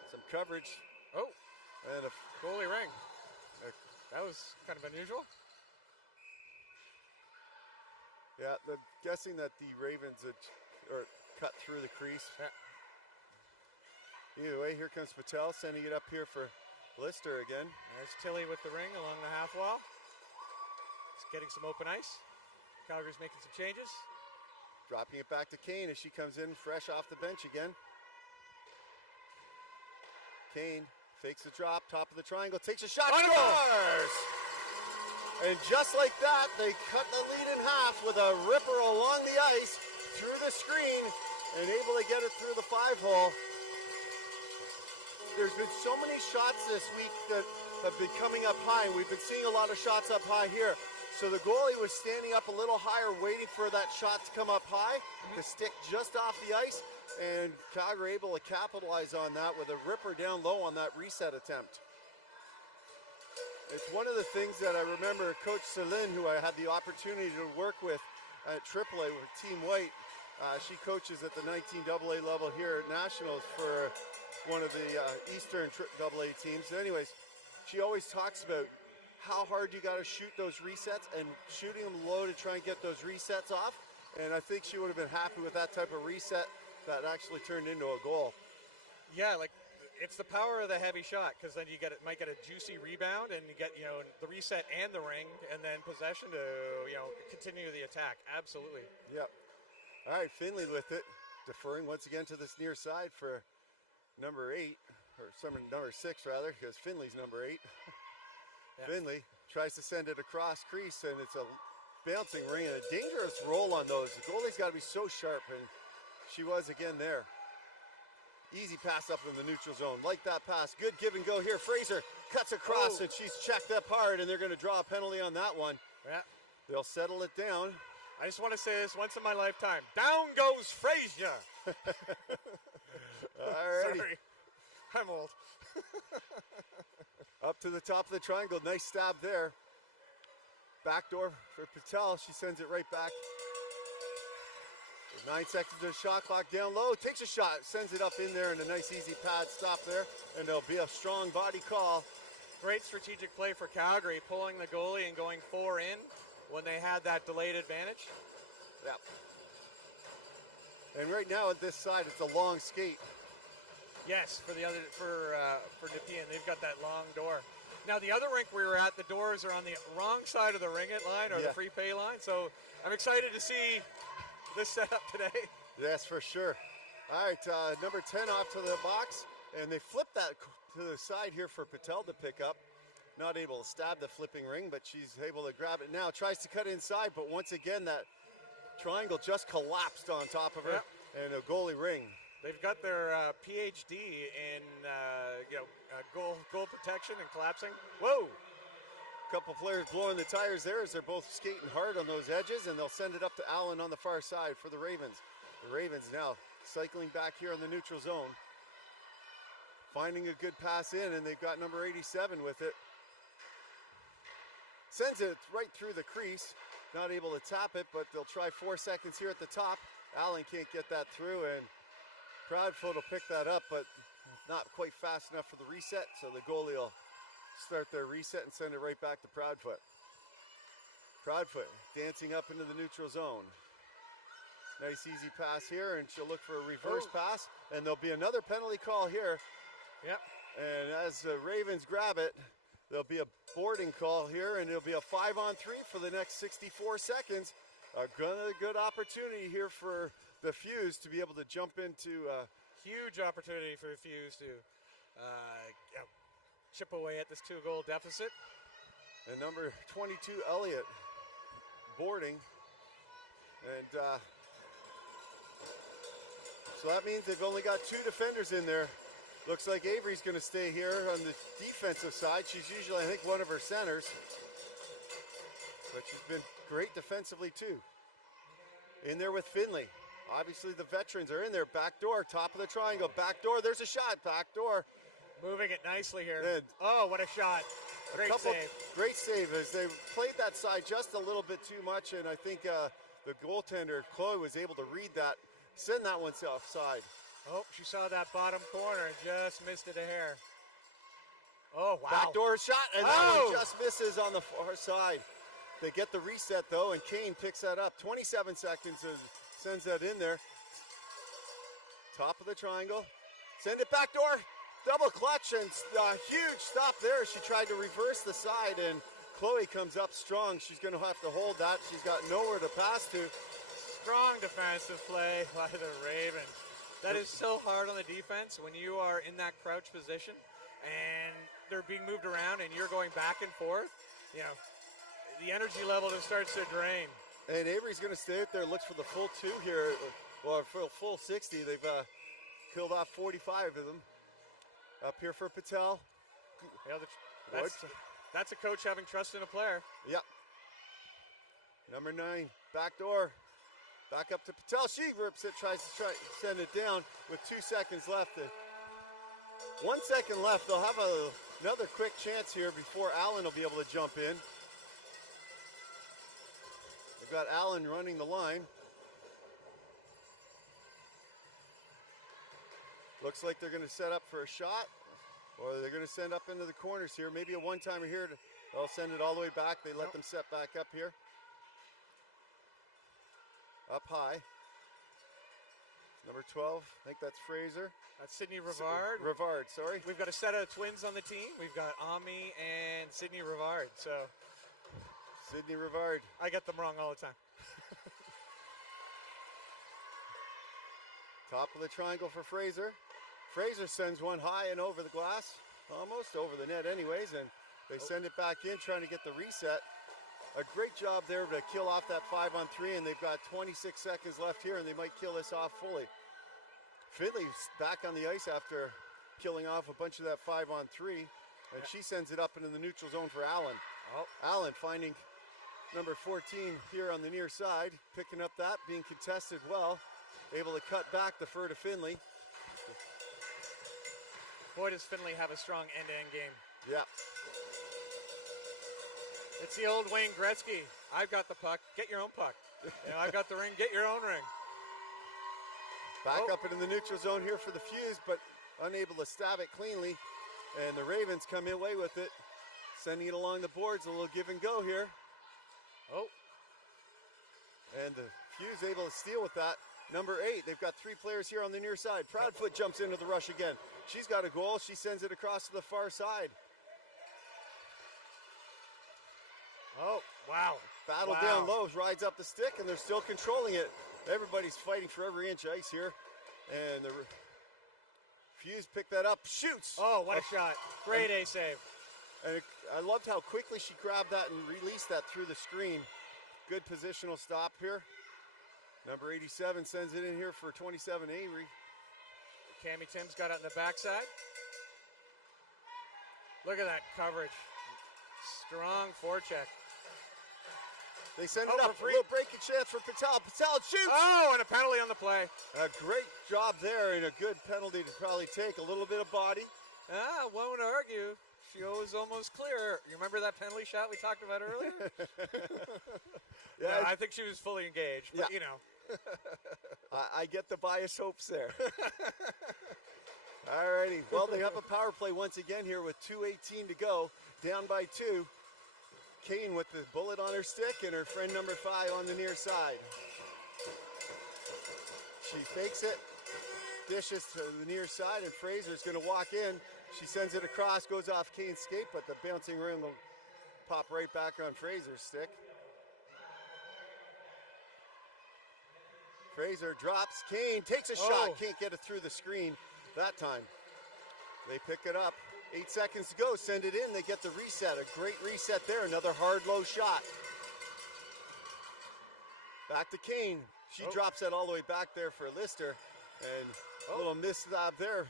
Some coverage. Oh, and a goalie ring. That was kind of unusual. Yeah, I'm guessing that the Ravens had cut through the crease. Yeah. Either way, here comes Patel sending it up here for Lister again. There's Tilly with the ring along the half wall. He's getting some open ice. Calgary's making some changes. Dropping it back to Kane as she comes in fresh off the bench again. Kane fakes the drop, top of the triangle, takes a shot, scores! And just like that, they cut the lead in half with a ripper along the ice, through the screen, and able to get it through the 5-hole. There's been so many shots this week that have been coming up high, and we've been seeing a lot of shots up high here. So the goalie was standing up a little higher, waiting for that shot to come up high, to stick just off the ice, and Calgary able to capitalize on that with a ripper down low on that reset attempt. It's one of the things that I remember Coach Celine, who I had the opportunity to work with at AAA with Team White. She coaches at the 19AA level here at Nationals for one of the Eastern AA teams. Anyways, she always talks about how hard you got to shoot those resets and shooting them low to try and get those resets off. And I think she would have been happy with that type of reset that actually turned into a goal. Yeah, like it's the power of the heavy shot, because then you might get a juicy rebound, and you get the reset and the ring, and then possession to continue the attack. Absolutely. Yep. All right, Finley with it, deferring once again to this near side for number 8, or number 6 rather, because Finley's number 8. Yeah. Finley tries to send it across crease, and it's a bouncing ring and a dangerous roll on those. The goalie's got to be so sharp, and she was again there. Easy pass up in the neutral zone. Like that pass. Good give and go here. Fraser cuts across, and she's checked up hard, and they're going to draw a penalty on that one. Yeah. They'll settle it down. I just want to say this once in my lifetime. Down goes Fraser. Alrighty. Sorry. I'm old. Up to the top of the triangle. Nice stab there. Backdoor for Patel. She sends it right back. 9 seconds of the shot clock, down low, takes a shot, sends it up in there, and a nice easy pad stop there, and there'll be a strong body call. Great strategic play for Calgary, pulling the goalie and going 4 in when they had that delayed advantage. Yeah. And right now at this side, it's a long skate. Yes, for Nepean, they've got that long door. Now the other rink we were at, the doors are on the wrong side of the ring it line, or the free pay line, so I'm excited to see this setup today. Yes, for sure. All right, number 10 off to the box, and they flip that to the side here for Patel to pick up. Not able to stab the flipping ring, but she's able to grab it now. Tries to cut inside, but once again, that triangle just collapsed on top of her, and a goalie ring. They've got their PhD in goal protection and collapsing. Whoa! Couple players blowing the tires there as they're both skating hard on those edges, and they'll send it up to Allen on the far side for the Ravens. The Ravens now cycling back here in the neutral zone, finding a good pass in, and they've got number 87 with it. Sends it right through the crease, not able to tap it, but they'll try 4 seconds here at the top. Allen can't get that through, and Proudfoot will pick that up, but not quite fast enough for the reset, so the goalie will start their reset and send it right back to Proudfoot. Proudfoot dancing up into the neutral zone. Nice easy pass here, and she'll look for a reverse pass, and there'll be another penalty call here. Yep. And as the Ravens grab it, there'll be a boarding call here, and it'll be a 5-on-3 for the next 64 seconds. A good opportunity here for the FUZE to be able to jump into huge opportunity for FUZE to chip away at this 2-goal deficit. And number 22, Elliott, boarding. And so that means they've only got 2 defenders in there. Looks like Avery's going to stay here on the defensive side. She's usually, I think, one of her centers. But she's been great defensively, too. In there with Finley. Obviously, the veterans are in there. Back door, top of the triangle. Back door, there's a shot. Back door. Moving it nicely here. And oh, what a shot. Great save. Great save as they played that side just a little bit too much, and I think the goaltender, Chloe, was able to read that, send that one offside. Oh, she saw that bottom corner and just missed it a hair. Oh, wow. Backdoor shot, and that one just misses on the far side. They get the reset, though, and Kane picks that up. 27 seconds, sends that in there. Top of the triangle. Send it backdoor. Double clutch, and huge stop there. She tried to reverse the side, and Chloe comes up strong. She's going to have to hold that. She's got nowhere to pass to. Strong defensive play by the Ravens. That is so hard on the defense when you are in that crouch position and they're being moved around and you're going back and forth. You know, the energy level just starts to drain. And Avery's going to stay out there, looks for the full 2 here, or for a full 60. They've killed off 45 of them. Up here for Patel. Yeah, that's a coach having trust in a player. Yep. Number 9, back door. Back up to Patel. She rips it, tries to send it down with 2 seconds left. 1 second left. They'll have another quick chance here before Allen will be able to jump in. They've got Allen running the line. Looks like they're going to set up for a shot, or they're going to send up into the corners here. Maybe a one-timer here. They'll send it all the way back. They let them set back up here. Up high. Number 12, I think that's Fraser. That's Sydney Rivard. Rivard, sorry. We've got a set of twins on the team. We've got Ami and Sydney Rivard. So Sydney Rivard. I get them wrong all the time. Top of the triangle for Fraser. Fraser sends one high and over the glass, almost over the net anyways, and they send it back in, trying to get the reset. A great job there to kill off that 5-on-3, and they've got 26 seconds left here, and they might kill this off fully. Finley's back on the ice after killing off a bunch of that 5-on-3, and she sends it up into the neutral zone for Allen. Allen finding number 14 here on the near side, picking up that, being contested well, able to cut back, defer to Finley. Boy, does Finley have a strong end-to-end game. Yeah. It's the old Wayne Gretzky. I've got the puck, get your own puck. You know, I've got the ring, get your own ring. Back up into the neutral zone here for the FUZE, but unable to stab it cleanly. And the Ravens come away with it, sending it along the boards, a little give and go here. And the FUZE able to steal with that. Number 8, they've got 3 players here on the near side. Proudfoot jumps into the rush again. She's got a goal. She sends it across to the far side. Oh, wow. Battle down low, rides up the stick, and they're still controlling it. Everybody's fighting for every inch ice here. And the FUZE picked that up, shoots. Oh, what a shot. Great A save. And I loved how quickly she grabbed that and released that through the screen. Good positional stop here. Number 87 sends it in here for 27, Avery. Cammie Timms got it in the backside. Look at that coverage. Strong forecheck. They send it up. A little breaking chance for Patel. Patel shoots. Oh, and a penalty on the play. A great job there, and a good penalty to probably take. A little bit of body. One would argue. She was almost clear. You remember that penalty shot we talked about earlier? Yeah, no, I think she was fully engaged, but you know. I get the bias hopes there. All righty. Well, they have a power play once again here with 2:18 to go. Down by 2. Kane with the bullet on her stick and her friend number 5 on the near side. She fakes it, dishes to the near side, and Fraser's going to walk in. She sends it across, goes off Kane's skate, but the bouncing rim pop right back on Fraser's stick. Fraser drops. Kane takes a shot. Can't get it through the screen that time. They pick it up. 8 seconds to go. Send it in. They get the reset. A great reset there. Another hard, low shot. Back to Kane. She drops that all the way back there for Lister. And a little miss there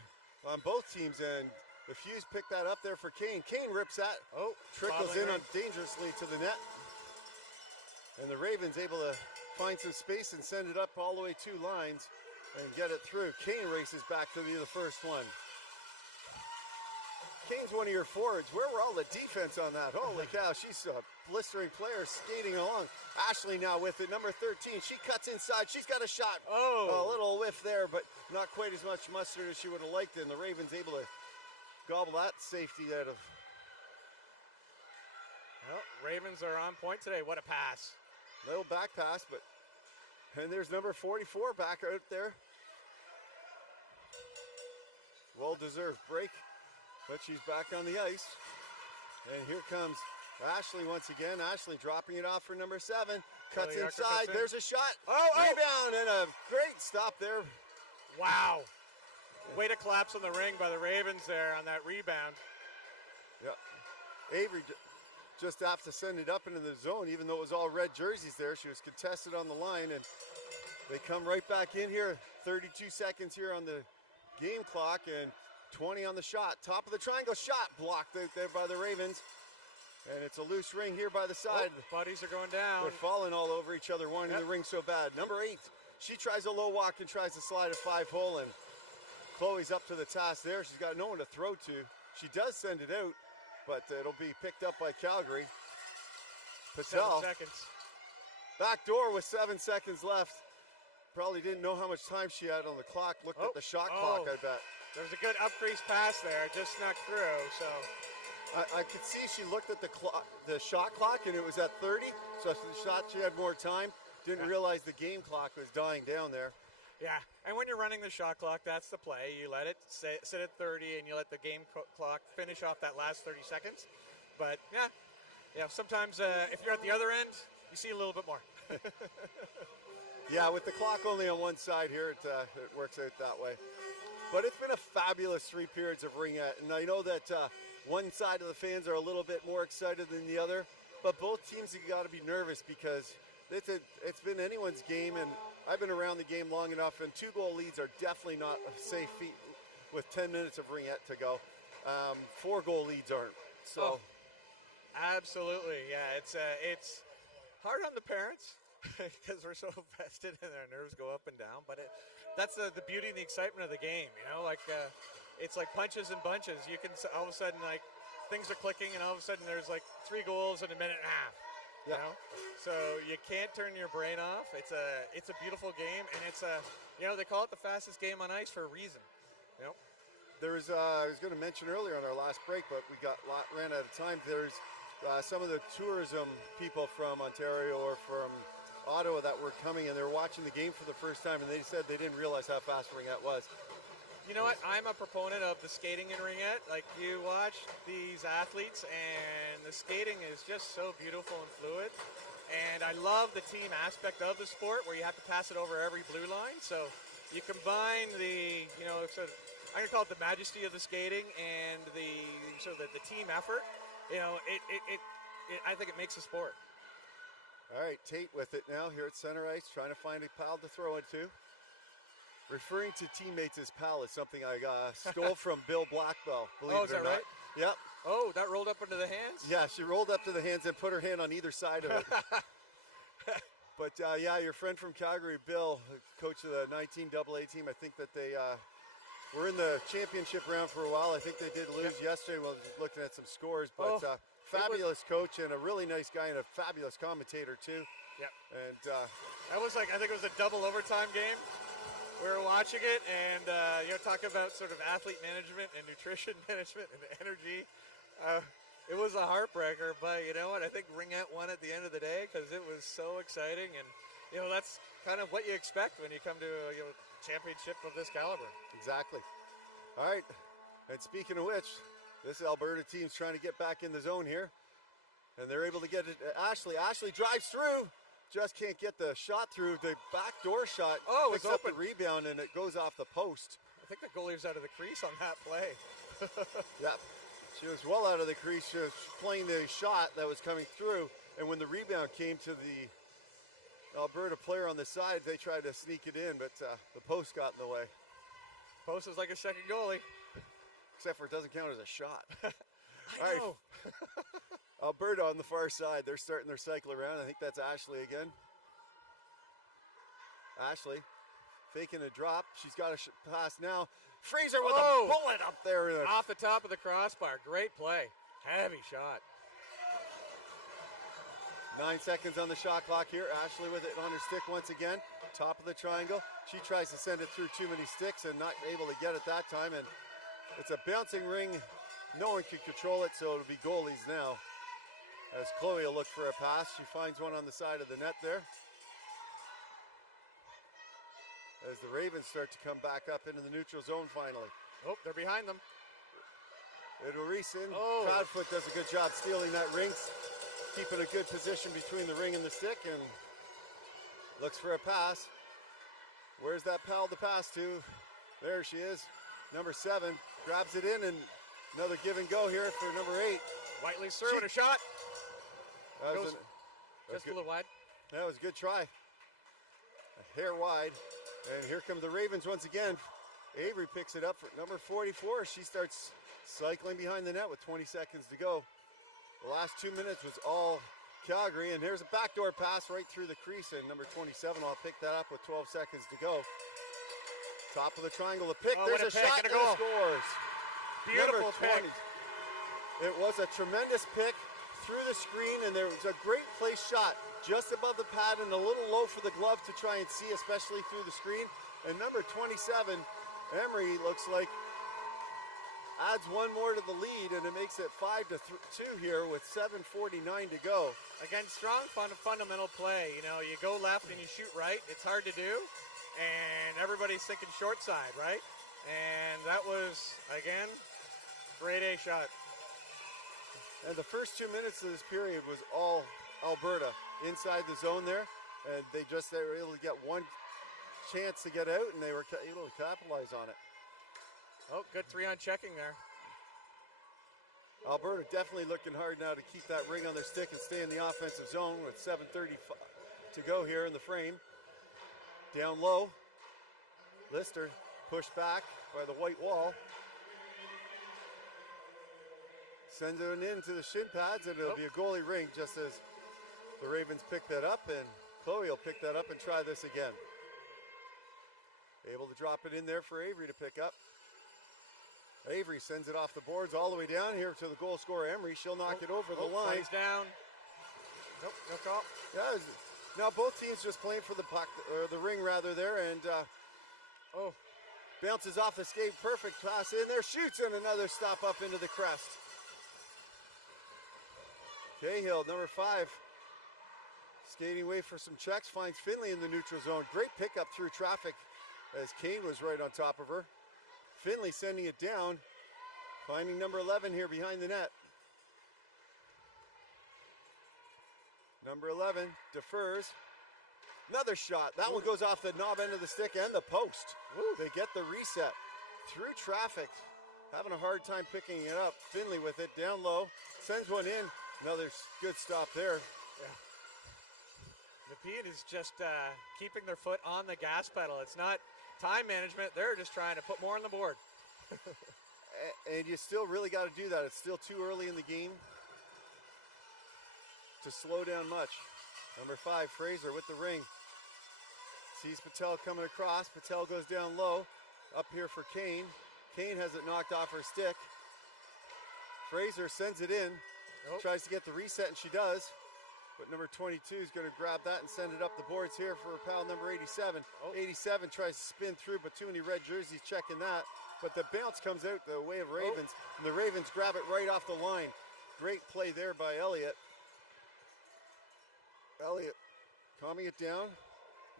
on both teams. And the Fuse picked that up there for Kane. Kane rips that. Trickles in dangerously to the net. And the Ravens able to find some space and send it up all the way 2 lines and get it through. Kane races back to be the first one. Kane's one of your forwards. Where were all the defense on that? Holy cow, she's a blistering player skating along. Ashley now with it, number 13. She cuts inside. She's got a shot. A little whiff there, but not quite as much mustard as she would have liked. And the Ravens able to gobble that safety out of. Well, Ravens are on point today. What a pass. Little back pass, but. And there's number 44 back out there. Well-deserved break. But she's back on the ice. And here comes Ashley once again. Ashley dropping it off for number 7. Cuts inside. There's a shot. Rebound and a great stop there. Wow. Way to collapse on the ring by the Ravens there on that rebound. Yep. Avery just have to send it up into the zone, even though it was all red jerseys there. She was contested on the line, and they come right back in here. 32 seconds here on the game clock, and 20 on the shot. Top of the triangle shot blocked out there by the Ravens. And it's a loose ring here by the side. Buddies are going down. They're falling all over each other, wanting the ring so bad. Number 8, she tries a low walk and tries to slide a 5-hole, and Chloe's up to the task there. She's got no one to throw to. She does send it out, but it'll be picked up by Calgary. Patel. 7 seconds. Back door with 7 seconds left. Probably didn't know how much time she had on the clock. Looked at the shot clock, I bet. There was a good up-crease pass there, just snuck through, so. I could see she looked at the shot clock, and it was at 30, so she thought she had more time. Didn't realize the game clock was dying down there. Yeah, and when you're running the shot clock, that's the play. You let it sit at 30, and you let the game clock finish off that last 30 seconds. But, sometimes if you're at the other end, you see a little bit more. Yeah, with the clock only on one side here, it works out that way. But it's been a fabulous 3 periods of ringette, and I know that one side of the fans are a little bit more excited than the other, but both teams have got to be nervous because it's been anyone's game, and I've been around the game long enough, and 2-goal leads are definitely not a safe feat with 10 minutes of ringette to go. 4-goal leads aren't. So, absolutely, yeah. It's hard on the parents because we're so vested and our nerves go up and down, but that's the beauty and the excitement of the game, it's like punches and bunches. You can all of a sudden, like, things are clicking, and all of a sudden there's like 3 goals in a minute and a half. You know, so you can't turn your brain off. It's a beautiful game, and they call it the fastest game on ice for a reason. There's I was going to mention earlier on our last break, but we ran out of time. There's some of the tourism people from Ontario or from Ottawa that were coming, and they were watching the game for the first time, and they said they didn't realize how fast ringette was. You know what? I'm a proponent of the skating in ringette. Like, you watch these athletes, and the skating is just so beautiful and fluid. And I love the team aspect of the sport, where you have to pass it over every blue line. So you combine the, I'm going to call it the majesty of the skating and the team effort. I think it makes a sport. All right, Tate with it now here at center ice, trying to find a pal to throw it to. Referring to teammates as pal is something I stole from Bill Blackbell. Is that right? Yep. Oh, that rolled up into the hands? Yeah, she rolled up to the hands and put her hand on either side of it. But, your friend from Calgary, Bill, coach of the 19AA team, I think that they were in the championship round for a while. I think they did lose yesterday while looking at some scores. But fabulous coach and a really nice guy and a fabulous commentator, too. Yep. And that was I think it was a double overtime game. We were watching it, and talking about sort of athlete management and nutrition management and energy. It was a heartbreaker, but you know what? I think ringette won at the end of the day because it was so exciting, and that's kind of what you expect when you come to a championship of this caliber. Exactly. All right, and speaking of which, this Alberta team's trying to get back in the zone here. And they're able to get it. Ashley drives through. Just can't get the shot through. The backdoor shot picks up the rebound, and it goes off the post. I think the goalie's out of the crease on that play. Yep. She was well out of the crease. She was playing the shot that was coming through, and when the rebound came to the Alberta player on the side, they tried to sneak it in, but the post got in the way. Post is like a second goalie. Except for it doesn't count as a shot. All right. Alberta on the far side. They're starting their cycle around. I think that's Ashley again. Ashley faking a drop. She's got a pass now. Fraser with a bullet up there. Off the top of the crossbar. Great play. Heavy shot. 9 seconds on the shot clock here. Ashley with it on her stick once again. Top of the triangle. She tries to send it through too many sticks and not able to get it that time. And it's a bouncing ring. No one can control it, so it'll be goalies now. As Chloe will look for a pass. She finds one on the side of the net there. As the Ravens start to come back up into the neutral zone finally. Oh, they're behind them. It'll Reeson. Proudfoot does a good job stealing that ring. Keeping a good position between the ring and the stick, and looks for a pass. Where's that pal to pass to? There she is. Number 7 grabs it in, and another give and go here for number 8. Whiteley's throwing a shot. Goes just a little wide. That was a good try. A hair wide. And here come the Ravens once again. Avery picks it up for number 44. She starts cycling behind the net with 20 seconds to go. The last 2 minutes was all Calgary, and here's a backdoor pass right through the crease, and number 27 will pick that up with 12 seconds to go. Top of the triangle, the pick. There's a shot and it scores. Beautiful pick. It was a tremendous pick through the screen, and there was a great place shot just above the pad and a little low for the glove to try and see, especially through the screen. And number 27, Emery, looks like adds one more to the lead, and it makes it 5-2 here with 7:49 to go. Again, strong fundamental play. You know, you go left and you shoot right. It's hard to do, and everybody's thinking short side, right? And that was, again, grade A shot. And the first 2 minutes of this period was all Alberta inside the zone there, and they were able to get one chance to get out, and they were able to capitalize on it. Oh, good 3-on checking there. Alberta definitely looking hard now to keep that ring on their stick and stay in the offensive zone with 7:30 to go here in the frame. Down low, Lister pushed back by the white wall. Sends it into the shin pads, and it'll be a goalie ring just as the Ravens pick that up, and Chloe will pick that up and try this again. Able to drop it in there for Avery to pick up. Avery sends it off the boards all the way down here to the goal scorer, Emery. She'll knock it over the line. He's down. Nope, no call. Yeah, now both teams just playing for the puck, or the ring rather there, and bounces off the skate. Perfect pass in there, shoots, and another stop up into the crest. Cahill, number 5, skating away for some checks, finds Finley in the neutral zone. Great pickup through traffic as Kane was right on top of her. Finley sending it down, finding number 11 here behind the net. Number 11 defers. Another shot. That one goes off the knob end of the stick and the post. They get the reset through traffic. Having a hard time picking it up. Finley with it down low. Sends one in. Another good stop there. Yeah. Nepean is just keeping their foot on the gas pedal. It's not time management. They're just trying to put more on the board. And you still really got to do that. It's still too early in the game to slow down much. Number 5, Fraser with the ring. Sees Patel coming across. Patel goes down low. Up here for Kane. Kane has it knocked off her stick. Fraser sends it in. Tries to get the reset, and she does. But number 22 is going to grab that and send it up the boards here for pal number 87. 87 tries to spin through, but too many red jerseys checking that. But the bounce comes out the way of Ravens, and the Ravens grab it right off the line. Great play there by Elliott. Elliott calming it down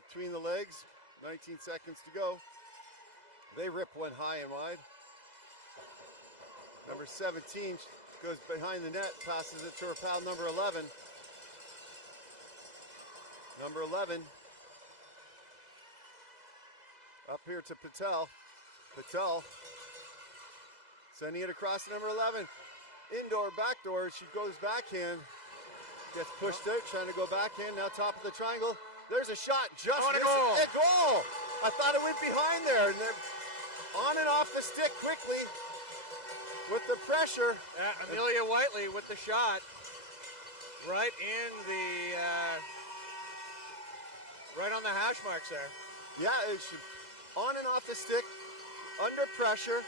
between the legs. 19 seconds to go. They rip one high and wide. Number 17 goes behind the net, passes it to her pal number 11. Number 11 up here to Patel. Patel sending it across to number 11. Indoor, backdoor, she goes backhand. Gets pushed out, trying to go backhand. Now top of the triangle. There's a shot, just missing. A goal! I thought it went behind there. And then on and off the stick quickly with the pressure. Amelia Whiteley with the shot. Right in the, right on the hash marks there. Yeah, on and off the stick, under pressure,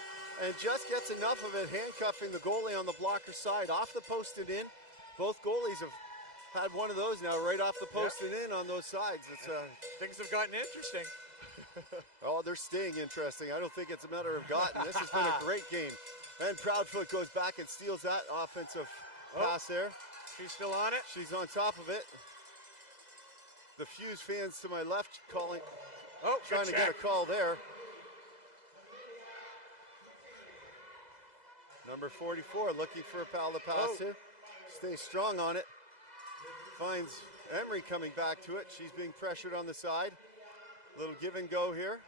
and just gets enough of it, handcuffing the goalie on the blocker side, off the post and in. Both goalies have had one of those now, right off the post and in on those sides. It's things have gotten interesting. Oh, they're staying interesting. I don't think it's a matter of gotten. This has been a great game. And Proudfoot goes back and steals that offensive pass there. She's still on it. She's on top of it. The FUZE fans to my left calling, trying to get a call there. Number 44 looking for a pal to pass to. Stays strong on it. Finds Emery coming back to it. She's being pressured on the side. Little give and go here.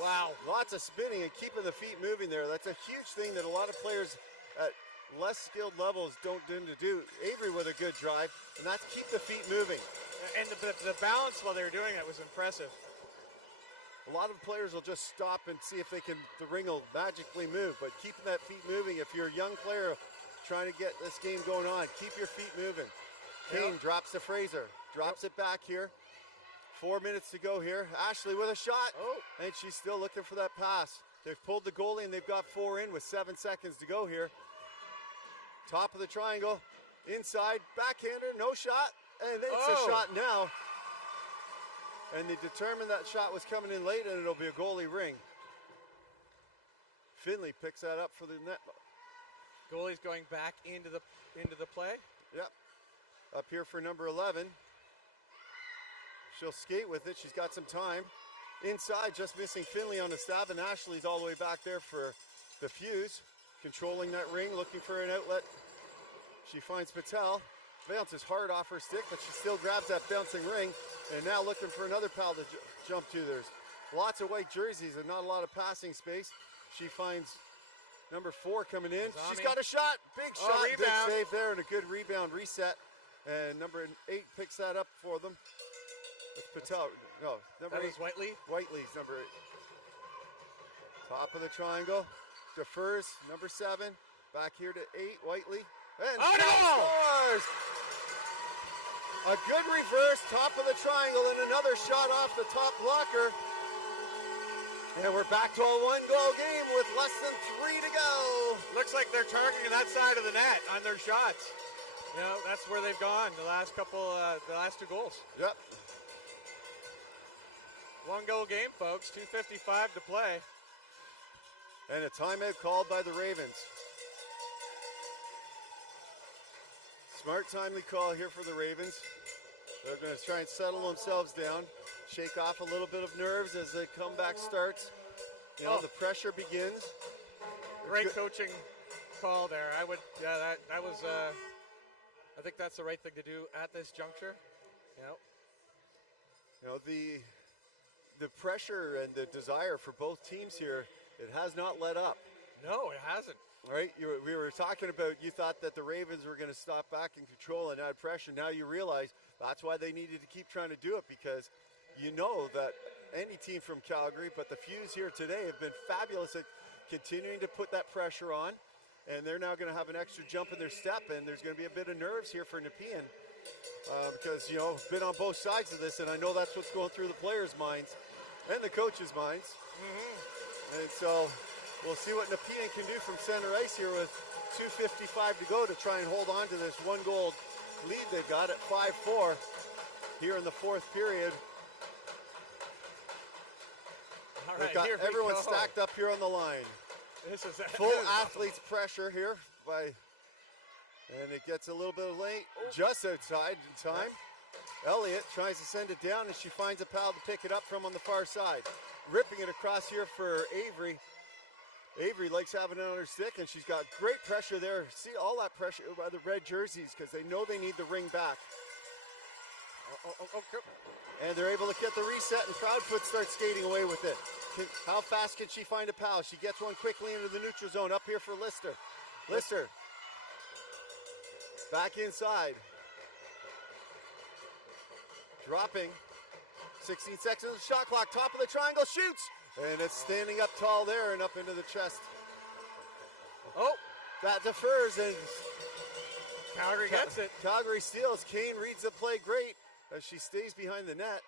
Wow. Lots of spinning and keeping the feet moving there. That's a huge thing that a lot of players at less skilled levels don't tend to do. Avery with a good drive, and that's keep the feet moving. And the balance while they were doing it was impressive. A lot of players will just stop and see if the ring will magically move, but keeping that feet moving, if you're a young player trying to get this game going on, keep your feet moving. Kane drops to Fraser, drops it back here. 4 minutes to go here. Ashley with a shot, and she's still looking for that pass. They've pulled the goalie, and they've got 4 in with 7 seconds to go here. Top of the triangle, inside, backhander, no shot, and it's a shot now. And they determined that shot was coming in late, and it'll be a goalie ring. Finley picks that up for the net. Goalie's going back into the play. Yep. Up here for number 11. She'll skate with it. She's got some time. Inside, just missing Finley on the stab, and Ashley's all the way back there for the FUZE. Controlling that ring, looking for an outlet. She finds Patel. Bounces hard off her stick, but she still grabs that bouncing ring. And now looking for another pal to jump to. There's lots of white jerseys and not a lot of passing space. She finds number 4 coming in. She's got a shot. Big shot. Big save there and a good rebound reset. And number 8 picks that up for them. It's Patel. No, number 8. That was Whiteley? Whiteley's number 8. Top of the triangle. Defers. Number 7. Back here to 8. Whiteley. And scores! A good reverse, top of the triangle, and another shot off the top blocker. And we're back to a 1-goal game with less than 3 to go. Looks like they're targeting that side of the net on their shots. You know, that's where they've gone the last couple, the last 2 goals. Yep. 1-goal game, folks. 2:55 to play. And a timeout called by the Ravens. Smart, timely call here for the Ravens. They're going to try and settle themselves down, shake off a little bit of nerves as the comeback starts. You know, the pressure begins. Great coaching call there. I would, that was, I think that's the right thing to do at this juncture. You know, the pressure and the desire for both teams here, it has not let up. No, it hasn't. Right, we were talking about, you thought that the Ravens were going to stop back and control and add pressure. Now you realize that's why they needed to keep trying to do it, because you know that any team from Calgary, but the FUZE here today have been fabulous at continuing to put that pressure on, and they're now going to have an extra jump in their step, and there's going to be a bit of nerves here for Nepean because, you know, been on both sides of this, and I know that's what's going through the players' minds and the coaches' minds. And so we'll see what Nepean can do from center ice here with 2:55 to go to try and hold on to this 1-goal lead they got at 5-4 here in the 4th period. All right, They've got everyone stacked up here on the line. This is full athletes pressure here and it gets a little bit late, just outside in time. Elliott tries to send it down, and she finds a pal to pick it up from on the far side. Ripping it across here for Avery. Avery likes having it on her stick, and she's got great pressure there. See all that pressure by the red jerseys because they know they need the ring back. And they're able to get the reset, and Proudfoot starts skating away with it. How fast can she find a pal? She gets one quickly into the neutral zone. Up here for Lister. Lister. Back inside. Dropping. 16 seconds of the shot clock. Top of the triangle. Shoots. And it's standing up tall there and up into the chest. Oh, that defers, and Calgary gets it. Calgary steals. Kane reads the play great as she stays behind the net.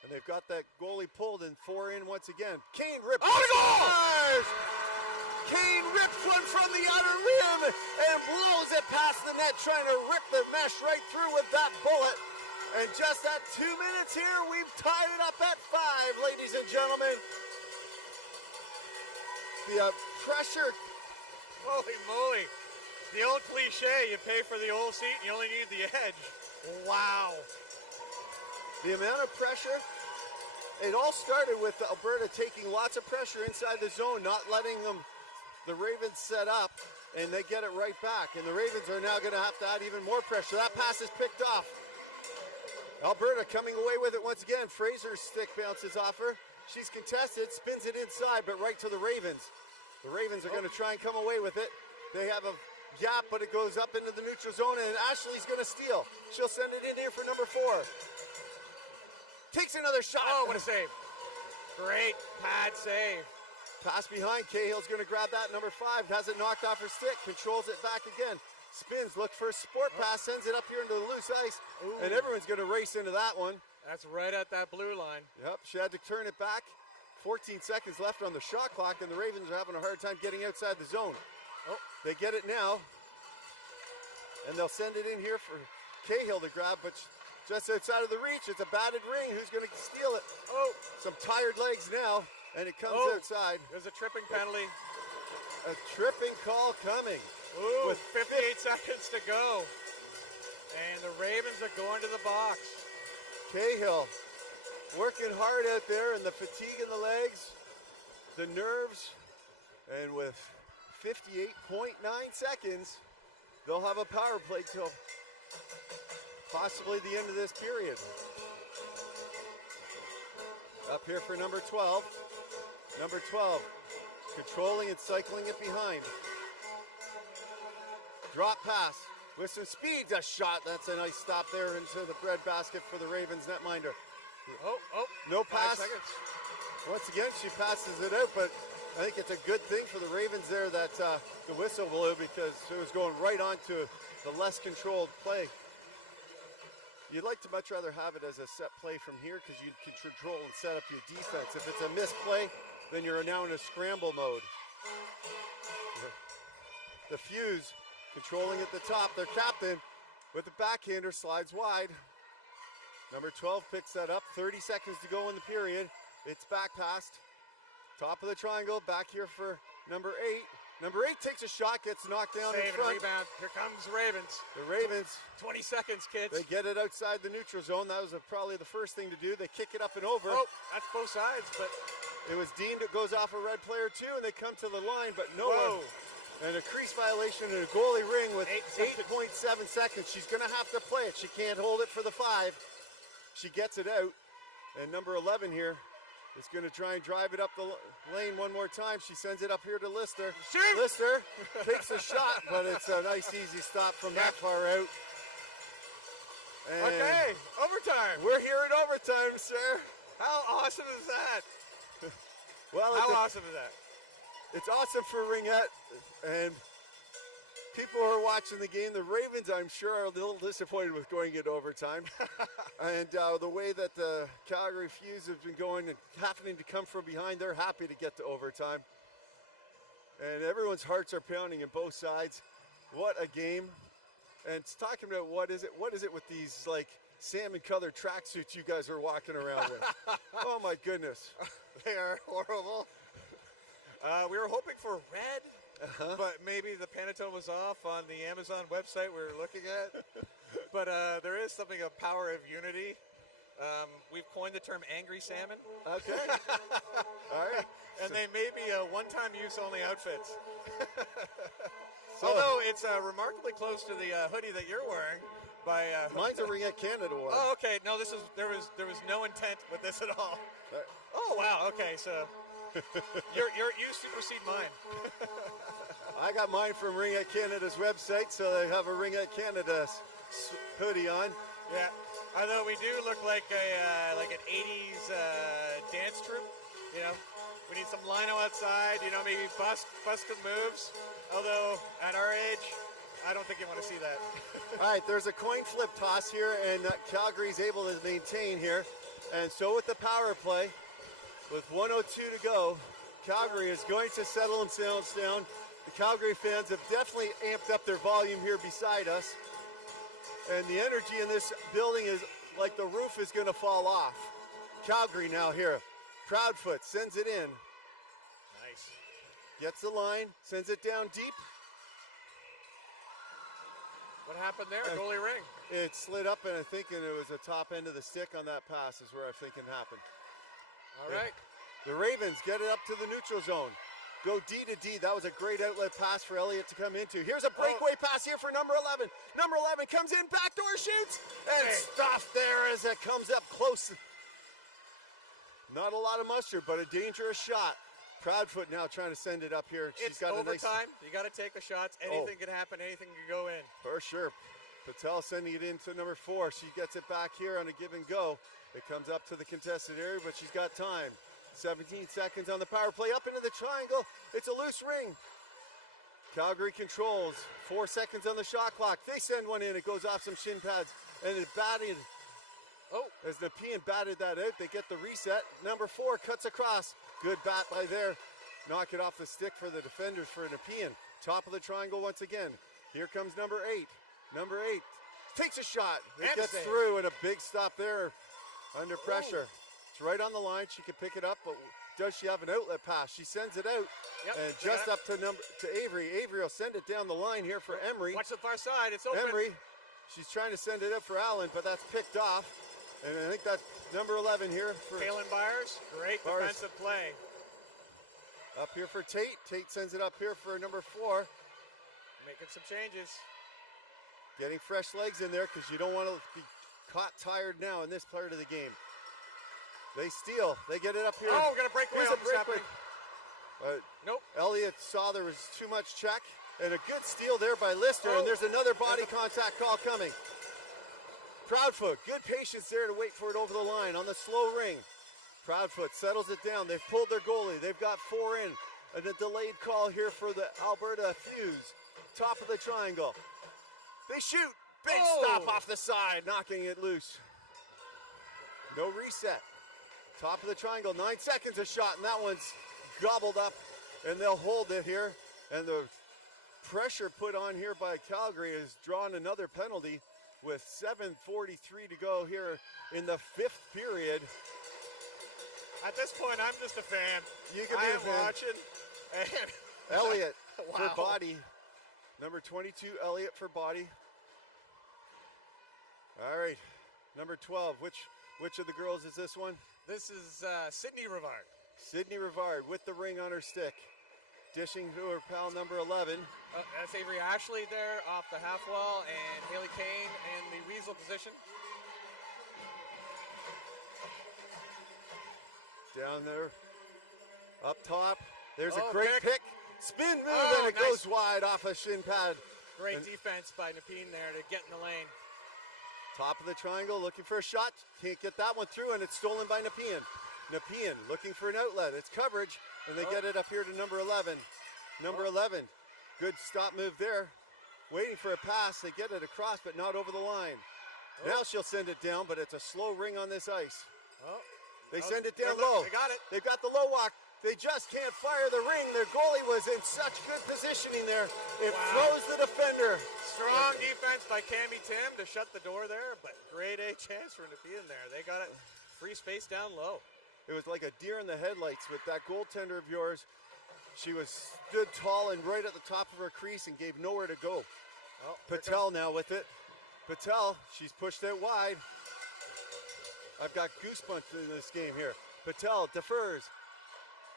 And they've got that goalie pulled and 4 in once again. Kane rips. Oh, goal! Kane rips one from the outer rim and blows it past the net, trying to rip the mesh right through with that bullet. And just at 2 minutes here, we've tied it up at 5, ladies and gentlemen. The pressure. Holy moly. The old cliche, you pay for the old seat and you only need the edge. Wow. The amount of pressure, it all started with Alberta taking lots of pressure inside the zone, not letting the Ravens set up, and they get it right back. And the Ravens are now going to have to add even more pressure. That pass is picked off. Alberta coming away with it once again. Fraser's stick bounces off her. She's contested, spins it inside, but right to the Ravens. The Ravens are going to try and come away with it. They have a gap, but it goes up into the neutral zone, and Ashley's going to steal. She'll send it in here for number 4. Takes another shot. Oh, what a save. Great pad save. Pass behind. Cahill's going to grab that. Number 5 has it knocked off her stick. Controls it back again. Spins, looks for a sport pass, sends it up here into the loose ice. Ooh. And everyone's going to race into that one. That's right at that blue line. Yep, she had to turn it back. 14 seconds left on the shot clock, and the Ravens are having a hard time getting outside the zone. Oh, they get it now. And they'll send it in here for Cahill to grab, but just outside of the reach. It's a batted ring. Who's going to steal it? Oh, some tired legs now, and it comes outside. There's a tripping penalty. A tripping call coming. Ooh, with 58 seconds to go. And the Ravens are going to the box. Cahill working hard out there, and the fatigue in the legs, the nerves, and with 58.9 seconds, they'll have a power play till possibly the end of this period. Up here for number 12. Number 12, controlling and cycling it behind. Drop pass with some speed. A shot. That's a nice stop there into the breadbasket for the Ravens netminder. No pass. Once again, she passes it out, but I think it's a good thing for the Ravens there that the whistle blew, because it was going right on to the less controlled play. You'd like to much rather have it as a set play from here, because you can control and set up your defense. If it's a misplay, then you're now in a scramble mode. The FUZE controlling at the top. Their captain with the backhander slides wide. Number 12 picks that up. 30 seconds to go in the period. It's back passed. Top of the triangle. Back here for number 8. Number 8 takes a shot, gets knocked down in front. Rebound. Here comes the Ravens. The Ravens. 20 seconds, kids. They get it outside the neutral zone. That was probably the first thing to do. They kick it up and over. Oh, that's both sides, but it was deemed it goes off a red player too, and they come to the line, but no one. And a crease violation and a goalie ring with 8.7 seconds. She's going to have to play it. She can't hold it for the 5. She gets it out. And number 11 here is going to try and drive it up the lane one more time. She sends it up here to Lister. Shoot! Lister takes a shot, but it's a nice, easy stop from that far out. And okay, overtime. We're here in overtime, sir. How awesome is that? Well, how awesome is that? It's awesome for Ringette, and people who are watching the game, the Ravens, I'm sure, are a little disappointed with going into overtime. And the way that the Calgary FUZE have been going and happening to come from behind, they're happy to get to overtime. And everyone's hearts are pounding in both sides. What a game. And it's talking about what is it with these like salmon-colored tracksuits you guys are walking around with? Oh my goodness. They are horrible. We were hoping for red, but maybe the Pantone was off on the Amazon website we were looking at. But there is something of power of unity. We've coined the term angry salmon. Okay. All right. And they may be one-time use only outfits. So, Although it's remarkably close to the hoodie that you're wearing. Mine's a Ringette Canada one. Oh, okay. No, there was no intent with this at all. Oh, wow. Okay, so you supersede mine. I got mine from Ringette Canada's website, so they have a Ringette Canada hoodie on. Yeah. Although we do look like an 80s dance troupe, you know. We need some lino outside, you know, maybe busted moves. Although at our age, I don't think you want to see that. All right, there's a coin flip toss here, and Calgary's able to maintain here. And so with the power play, with 1:02 to go, Calgary is going to settle themselves down. The Calgary fans have definitely amped up their volume here beside us. And the energy in this building is like the roof is going to fall off. Calgary now here. Proudfoot sends it in. Nice. Gets the line, sends it down deep. What happened there? Goalie ring. It slid up, and I'm thinking it was the top end of the stick on that pass is where I'm thinking happened. All right. The Ravens get it up to the neutral zone. Go D to D. That was a great outlet pass for Elliott to come into. Here's a breakaway pass here for number 11. Number 11 comes in, backdoor shoots, and stuffed there as it comes up close. Not a lot of mustard, but a dangerous shot. Proudfoot now trying to send it up here. It's overtime. You got to take the shots. Anything can happen. Anything can go in. For sure. Patel sending it into number 4. She gets it back here on a give and go. It comes up to the contested area, but she's got time. 17 seconds on the power play. Up into the triangle. It's a loose ring. Calgary controls. 4 seconds on the shot clock. They send one in. It goes off some shin pads. And it's batted. Oh, as Nepean batted that out, they get the reset. Number 4 cuts across. Good bat by there. Knock it off the stick for the defenders for Nepean. Top of the triangle once again. Here comes number 8. Number 8 takes a shot. It gets through, and a big stop there under pressure. It's right on the line. She can pick it up, but does she have an outlet pass? She sends it out, and just up to Avery. Avery will send it down the line here for Emery. Watch the far side. It's open. Emery, she's trying to send it up for Allen, but that's picked off. And I think that's number 11 here for Kaylin Byers. Great defensive play. Up here for Tate. Tate sends it up here for number 4. Making some changes. Getting fresh legs in there because you don't want to be caught tired now in this part of the game. They steal. They get it up here. Oh, we're going to break away. Nope. Elliott saw there was too much check. And a good steal there by Lister. And there's another body contact call coming. Proudfoot, good patience there to wait for it over the line on the slow ring. Proudfoot settles it down. They've pulled their goalie. They've got 4 in. And a delayed call here for the Alberta FUZE. Top of the triangle. They shoot. Big stop off the side, knocking it loose. No reset. Top of the triangle, 9 seconds a shot, and that one's gobbled up. And they'll hold it here. And the pressure put on here by Calgary has drawn another penalty. With 7:43 to go here in the 5th period. At this point, I'm just a fan. You can be a fan. Watching. And Elliott for body. Number 22, Elliott for body. All right, number 12. Which of the girls is this one? This is Sydney Rivard. Sydney Rivard with the ring on her stick. Dishing to her pal number 11. That's Avery Ashley there off the half wall, and Haley Kane in the weasel position. Down there, up top. There's a great pick. Spin move, and it goes wide off a shin pad. Great defense by Nepean there to get in the lane. Top of the triangle, looking for a shot. Can't get that one through, and it's stolen by Nepean. Nepean looking for an outlet. It's coverage, and they get it up here to number 11. Number 11, good stop move there. Waiting for a pass. They get it across, but not over the line. Now she'll send it down, but it's a slow ring on this ice. They send it down low. They got it. They've got the low walk. They just can't fire the ring. Their goalie was in such good positioning there. It throws the defender. Strong defense by Cammie Tim to shut the door there, but grade A chance for Nepean there. They got it free space down low. It was like a deer in the headlights with that goaltender of yours. She stood tall and right at the top of her crease and gave nowhere to go. Patel now with it. Patel, she's pushed out wide. I've got goosebumps in this game here. Patel defers.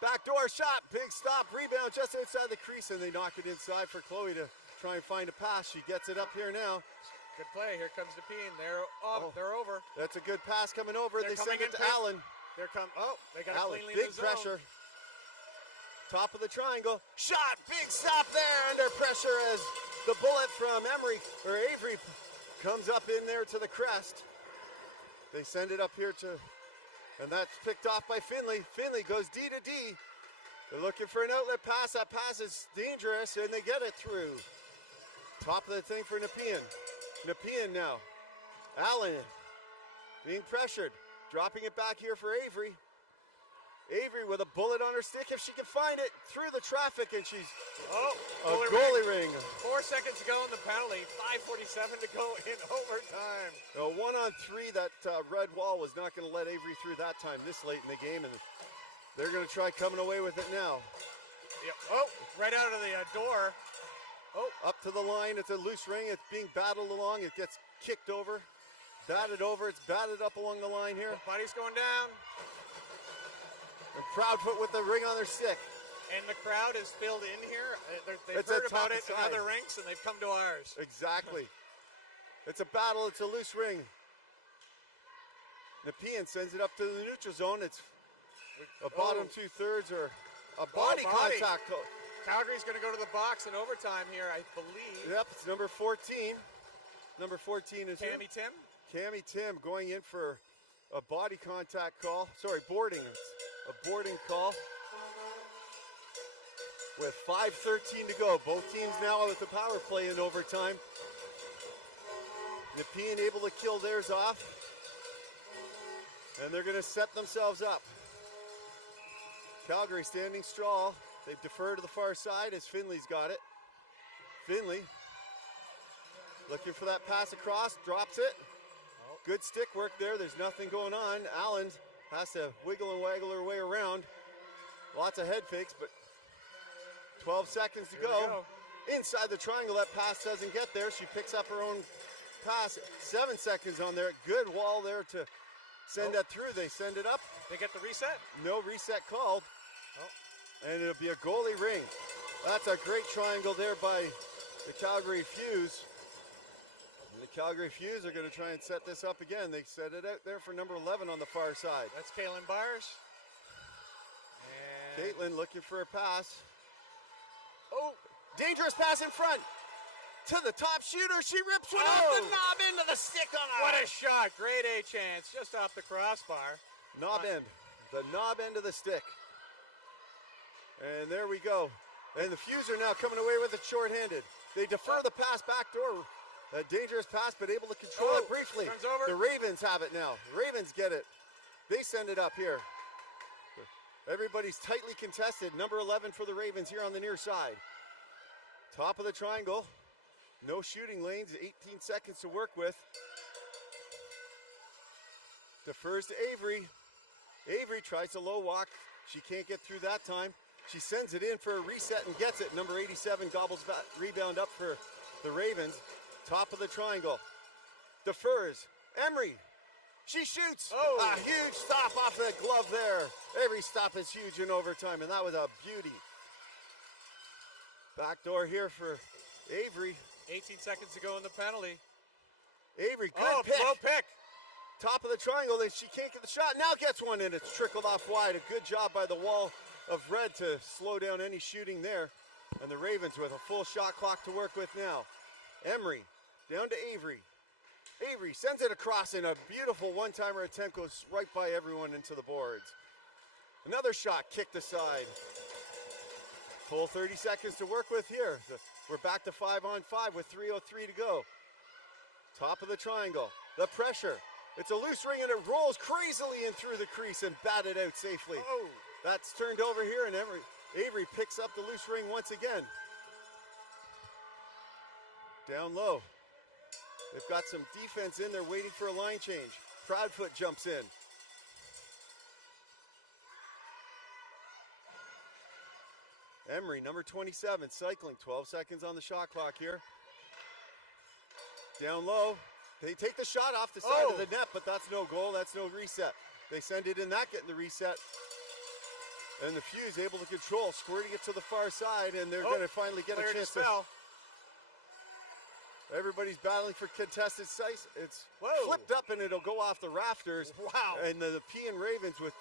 Backdoor shot, big stop, rebound just outside the crease, and they knock it inside for Chloe to try and find a pass. She gets it up here now. Good play. Here comes Nepean. They're over. That's a good pass coming over. They send it to Allen. They got Allen, cleanly big in the zone. pressure. Top of the triangle. Shot, big stop there under pressure as the bullet from Avery comes up in there to the crest. They send it up here and that's picked off by Finley. Finley goes D to D. They're looking for an outlet pass. That pass is dangerous, and they get it through. Top of the thing for Nepean. Nepean now. Allen being pressured. Dropping it back here for Avery. Avery with a bullet on her stick if she can find it through the traffic, and she's a goalie ring. 4 seconds to go in the penalty. 5:47 to go in overtime. A 1-on-3. That red wall was not going to let Avery through that time this late in the game, and they're going to try coming away with it now. Yep. Right out of the door. Up to the line. It's a loose ring. It's being battled along. It gets kicked over, batted over. It's batted up along the line here. Body's going down. And Proudfoot with the ring on their stick. And the crowd is filled in here. They've heard about it in other rinks, and they've come to ours. Exactly. It's a battle. It's a loose ring. Nepean sends it up to the neutral zone. It's a bottom 2/3 or a body contact. Calgary's going to go to the box in overtime here, I believe. Yep, it's number 14. Number 14 is Cammy Tim. Cammy Tim going in for a body contact call. Sorry, boarding. It's a boarding call. With 5:13 to go. Both teams now with the power play in overtime. Nepean able to kill theirs off. And they're going to set themselves up. Calgary standing strong. They defer to the far side as Finley's got it. Finley looking for that pass across, drops it. Good stick work there. There's nothing going on. Allen has to wiggle and waggle her way around. Lots of head fakes, but 12 seconds to go. Inside the triangle, that pass doesn't get there. She picks up her own pass. 7 seconds on there. Good wall there to send that through. They send it up. They get the reset? No reset called. And it'll be a goalie ring. That's a great triangle there by the Calgary FUZE. And the Calgary FUZE are going to try and set this up again. They set it out there for number 11 on the far side. That's Caitlin Byers. Caitlin looking for a pass. Dangerous pass in front. To the top shooter. She rips one off the knob into the stick on her. What a shot. Grade A chance. Just off the crossbar. Knob end. The knob end of the stick. And there we go. And the FUZE are now coming away with it shorthanded. They defer the pass back door. A dangerous pass, but able to control it briefly. Turns over. The Ravens have it now. The Ravens get it. They send it up here. Everybody's tightly contested. Number 11 for the Ravens here on the near side. Top of the triangle. No shooting lanes. 18 seconds to work with. Defers to Avery. Avery tries to low walk. She can't get through that time. She sends it in for a reset and gets it. Number 87 gobbles back, rebound up for the Ravens. Top of the triangle. Defers. Emery. She shoots. A huge stop off that glove there. Every stop is huge in overtime, and that was a beauty. Backdoor here for Avery. 18 seconds to go in the penalty. Avery, good pick. Low pick. Top of the triangle. She can't get the shot. Now gets one in. It's trickled off wide. A good job by the wall of red to slow down any shooting there. And the Ravens with a full shot clock to work with now. Emery down to Avery. Avery sends it across, and a beautiful one-timer attempt goes right by everyone into the boards. Another shot kicked aside. Full 30 seconds to work with here. We're back to 5-on-5 with 3:03 to go. Top of the triangle. The pressure. It's a loose ring, and it rolls crazily in through the crease and batted out safely. That's turned over here, and Avery picks up the loose ring once again. Down low. They've got some defense in there waiting for a line change. Proudfoot jumps in. Emery, number 27, cycling. 12 seconds on the shot clock here. Down low. They take the shot off the side of the net, but that's no goal. That's no reset. They send it in, that getting the reset. And the Fuse able to control, squirting it to the far side, and they're going to finally get a chance to. Everybody's battling for contested sites. It's flipped up and it'll go off the rafters. Wow. And the Nepean Ravens with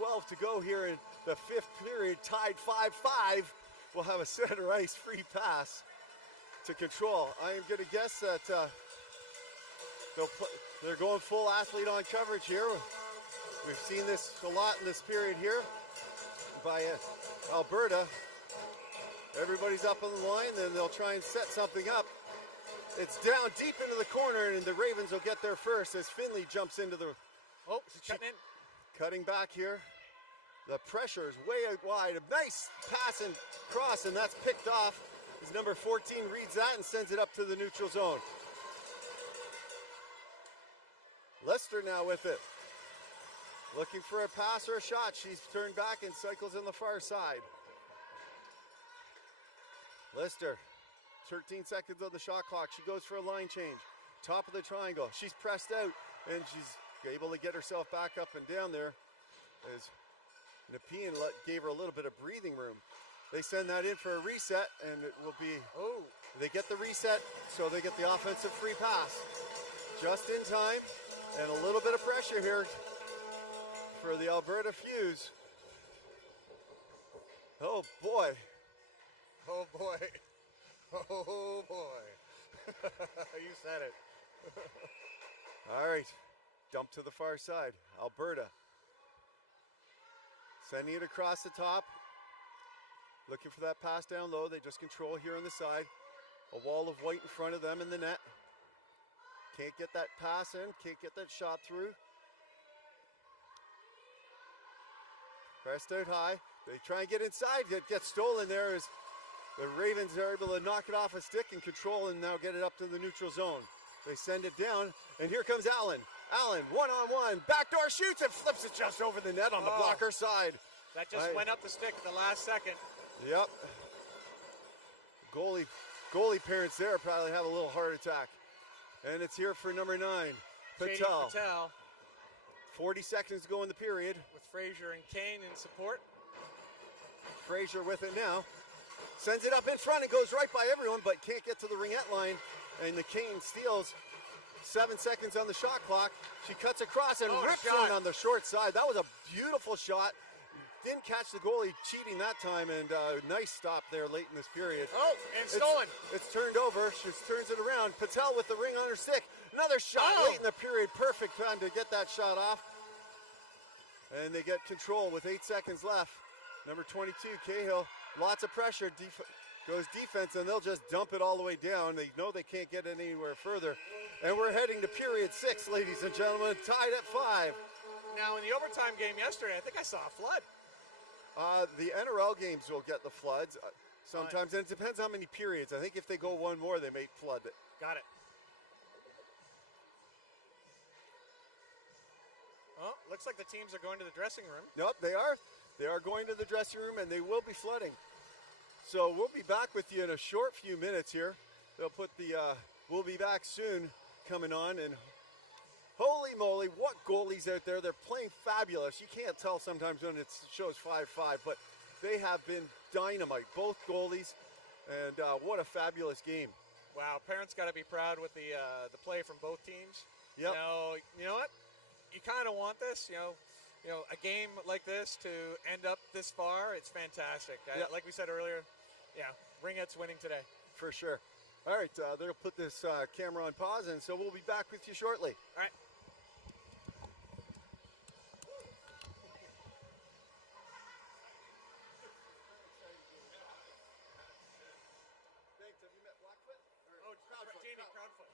2:12 to go here in the 5th period, tied 5-5, will have a center ice free pass to control. I am going to guess that they're going full athlete on coverage here. We've seen this a lot in this period here by Alberta. Everybody's up on the line, then they'll try and set something up. It's down deep into the corner, and the Ravens will get there first as Finley jumps into the... Oh, she's cutting in. Cutting back here. The pressure is way out wide. A nice pass and cross, and that's picked off as number 14 reads that and sends it up to the neutral zone. Lester now with it. Looking for a pass or a shot. She's turned back and cycles on the far side. Lester. 13 seconds on the shot clock. She goes for a line change. Top of the triangle. She's pressed out, and she's able to get herself back up and down there as Nepean gave her a little bit of breathing room. They send that in for a reset, and it will be... They get the reset, so they get the offensive free pass. Just in time, and a little bit of pressure here for the Alberta Fuse. Oh, boy. Oh, boy. Oh boy. You said it. All right. Dump to the far side. Alberta. Sending it across the top. Looking for that pass down low. They just control here on the side. A wall of white in front of them in the net. Can't get that pass in. Can't get that shot through. Pressed out high. They try and get inside. It gets stolen there as the Ravens are able to knock it off a stick and control and now get it up to the neutral zone. They send it down, and here comes Allen. Allen, one-on-one, backdoor shoots and flips it just over the net on the blocker side. That just went up the stick at the last second. Yep. Goalie parents there probably have a little heart attack. And it's here for number 9, Patel. 40 seconds to go in the period. With Fraser and Kane in support. Fraser with it now. Sends it up in front and goes right by everyone, but can't get to the ringette line. And the Kane steals 7 seconds on the shot clock. She cuts across and rips one on the short side. That was a beautiful shot. Didn't catch the goalie cheating that time, and nice stop there late in this period. Oh, and stolen. It's turned over. She turns it around. Patel with the ring on her stick. Another shot late in the period. Perfect time to get that shot off. And they get control with 8 seconds left. Number 22, Cahill. Lots of pressure, goes defense, and they'll just dump it all the way down. They know they can't get it anywhere further. And we're heading to period 6, ladies and gentlemen, tied at 5. Now, in the overtime game yesterday, I think I saw a flood. The NRL games will get the floods sometimes, and it depends how many periods. I think if they go one more, they may flood it. Got it. Oh, looks like the teams are going to the dressing room. Nope, they are. They are going to the dressing room, and they will be flooding. So we'll be back with you in a short few minutes here. They'll put the, we'll be back soon coming on, and holy moly, what goalies out there. They're playing fabulous. You can't tell sometimes when it shows 5-5, but they have been dynamite, both goalies, and what a fabulous game. Wow, parents got to be proud with the play from both teams. Yep. You know what? You kind of want this, you know, a game like this to end up this far, it's fantastic. Like we said earlier, Ringette's winning today. For sure. All right, they'll put this camera on pause, and so we'll be back with you shortly. All right. Thanks. Have you met Blackfoot? Oh, it's Proudfoot. Jamie Proudfoot.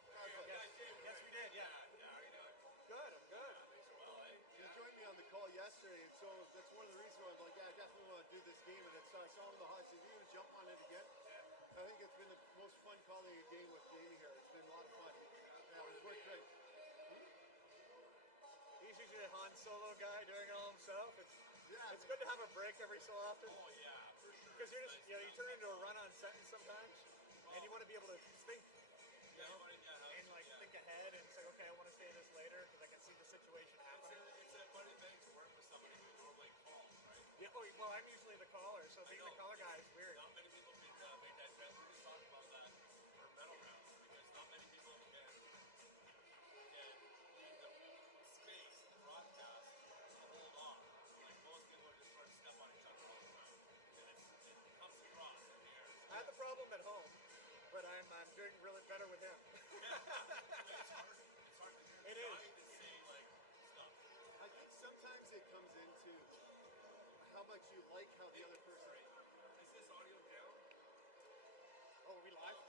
Yes, we did, yeah. How are you doing? Good, I'm good. You joined me on the call yesterday, and so that's one of the reasons why I'm like, I definitely want to do this game, and I saw him in the hot seat. You're going to jump on it again? I think it's been the most fun calling a game with Jamie here. It's been a lot of fun. Yeah, it's worked great. He's usually a Han Solo guy doing it all himself. It's good to have a break every so often. Oh yeah, for sure. Because you're just, you turn into a run-on sentence sometimes, and you want to be able to think, and like think ahead and say, you like how the other person. Is this audio down? Oh, are we live?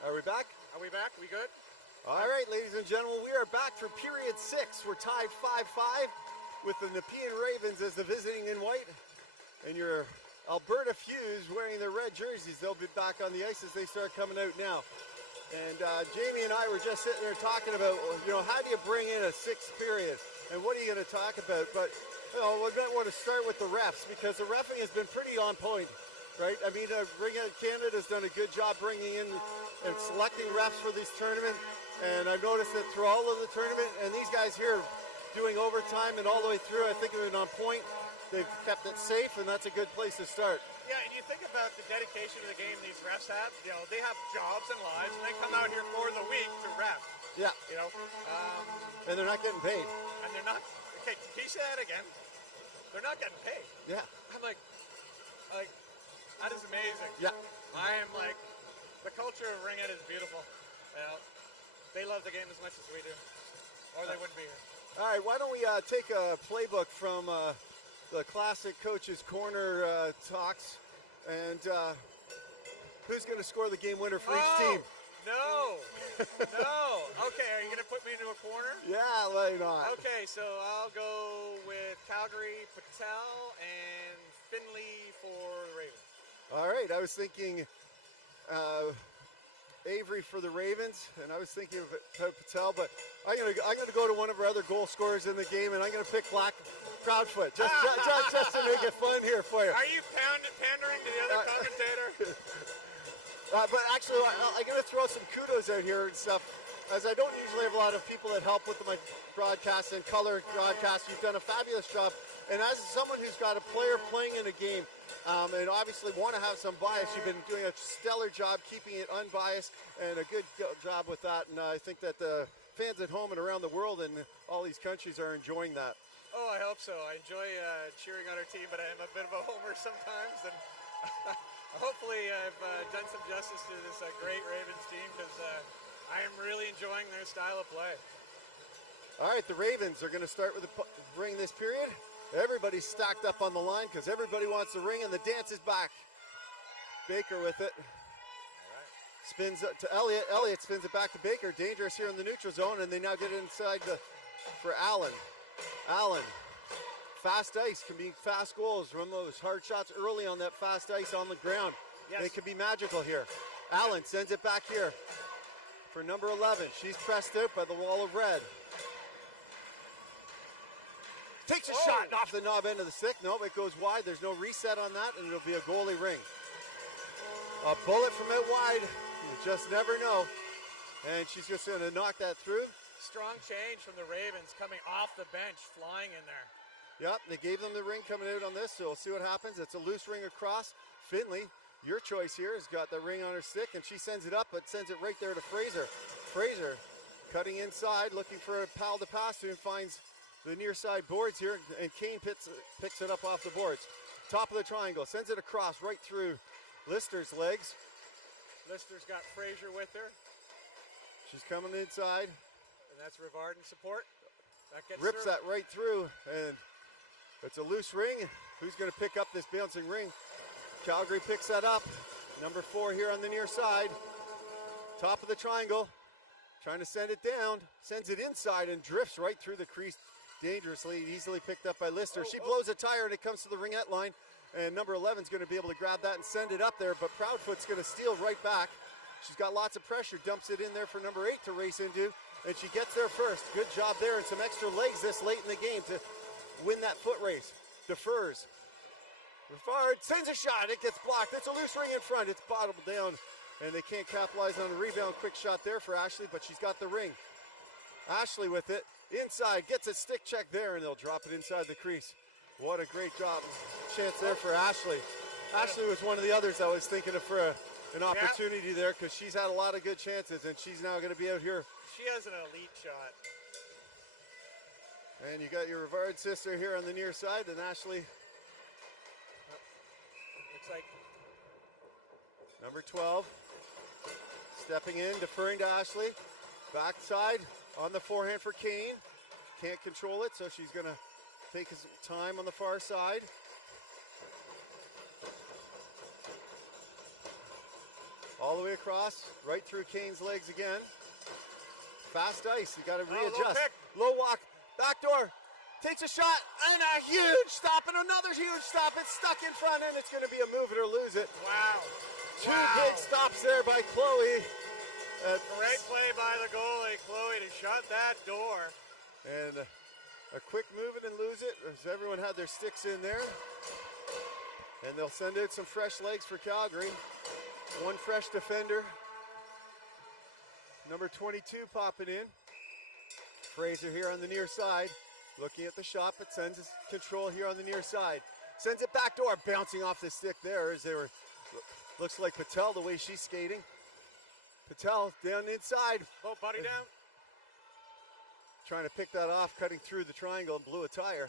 Are we back? Are we back? We good? All right, ladies and gentlemen, we are back for period 6. We're tied 5-5 with the Nepean Ravens as the visiting in white. And your Alberta FUZE wearing their red jerseys. They'll be back on the ice as they start coming out now. And Jamie and I were just sitting there talking about, how do you bring in a 6th period? And what are you going to talk about? But, we might want to start with the refs because the reffing has been pretty on point, right? I mean, Canada's done a good job bringing in and selecting refs for this tournament. And I've noticed that through all of the tournament, and these guys here doing overtime and all the way through, I think they've been on point. They've kept it safe, and that's a good place to start. Yeah, and you think about the dedication to the game these refs have. They have jobs and lives, and they come out here for the week to ref. Yeah. And they're not getting paid. And they're not. Okay, can you say that again? They're not getting paid. Yeah. I'm like, that is amazing. Yeah. I am like, the culture of Ringhead is beautiful. They love the game as much as we do, or they wouldn't be here. All right, why don't we take a playbook from the classic Coach's Corner talks, and who's going to score the game winner for each team? No. Okay, are you going to put me into a corner? Yeah, why not? Okay, so I'll go with Calgary, Patel, and Finley for the Ravens. All right, I was thinking Avery for the Ravens, and I was thinking of Patel, but I'm gonna go to one of our other goal scorers in the game, and I'm gonna pick Proudfoot just to make it fun here for you. Are you pandering to the other commentator? But actually, I'm gonna throw some kudos out here and stuff, as I don't usually have a lot of people that help with my broadcast and color broadcast. You've done a fabulous job, and as someone who's got a player playing in a game. And obviously want to have some bias. You've been doing a stellar job keeping it unbiased and a good job with that. And I think that the fans at home and around the world and all these countries are enjoying that. Oh, I hope so. I enjoy cheering on our team, but I am a bit of a homer sometimes. And hopefully I've done some justice to this great Ravens team because I am really enjoying their style of play. All right, the Ravens are going to start with bring this period. Everybody's stacked up on the line because everybody wants the ring, and the dance is back. Baker with it. Spins it to Elliott. Elliott spins it back to Baker. Dangerous here in the neutral zone, and they now get it inside for Allen. Allen. Fast ice can be fast goals from those hard shots early on that fast ice on the ground. Yes. They can be magical here. Allen sends it back here for number 11. She's pressed out by the wall of red. Takes a shot off the knob end of the stick. Nope, it goes wide. There's no reset on that, and it'll be a goalie ring. A bullet from out wide. You just never know. And she's just going to knock that through. Strong change from the Ravens coming off the bench, flying in there. Yep, they gave them the ring coming out on this, so we'll see what happens. It's a loose ring across. Finley, your choice here, has got the ring on her stick, and she sends it up, but sends it right there to Fraser. Fraser cutting inside, looking for a pal to pass to, and finds the near side boards here, and Kane picks it up off the boards. Top of the triangle, sends it across right through Lister's legs. Lister's got Fraser with her. She's coming inside. And that's Rivard in support. That gets rips that right through, and it's a loose ring. Who's going to pick up this bouncing ring? Calgary picks that up. Number 4 here on the near side. Top of the triangle. Trying to send it down. Sends it inside and drifts right through the crease. Dangerously, easily picked up by Lister. She blows a tire and it comes to the ringette line, and number 11 is going to be able to grab that and send it up there, but Proudfoot's going to steal right back. She's got lots of pressure, dumps it in there for number 8 to race into, and she gets there first. Good job there, and some extra legs this late in the game to win that foot race. Defers. Rivard sends a shot. It gets blocked. It's a loose ring in front. It's bottled down, and they can't capitalize on a rebound. Quick shot there for Ashley, but she's got the ring. Ashley with it. Inside, gets a stick check there, and they'll drop it inside the crease. What a great job. Chance there for Ashley. Ashley was one of the others I was thinking of for an opportunity there, because she's had a lot of good chances, and she's now going to be out here. She has an elite shot. And you got your Rivard sister here on the near side, and Ashley. Looks like number 12. Stepping in, deferring to Ashley. Backside. On the forehand for Kane. Can't control it, so she's going to take his time on the far side. All the way across, right through Kane's legs again. Fast ice, you got to low readjust. pick. Low walk, back door, takes a shot, and a huge stop, and another huge stop. It's stuck in front, and it's going to be a move it or lose it. Wow. Two big stops there by Chloe. Great play by the goalie, Chloe, to shut that door. And a quick move it and lose it, as everyone had their sticks in there. And they'll send out some fresh legs for Calgary. One fresh defender. Number 22 popping in. Fraser here on the near side. Looking at the shot, but sends his control here on the near side. Sends it back door, bouncing off the stick there as they were, looks like Patel the way she's skating. Patel down inside. Oh, body down. Trying to pick that off, cutting through the triangle and blew a tire.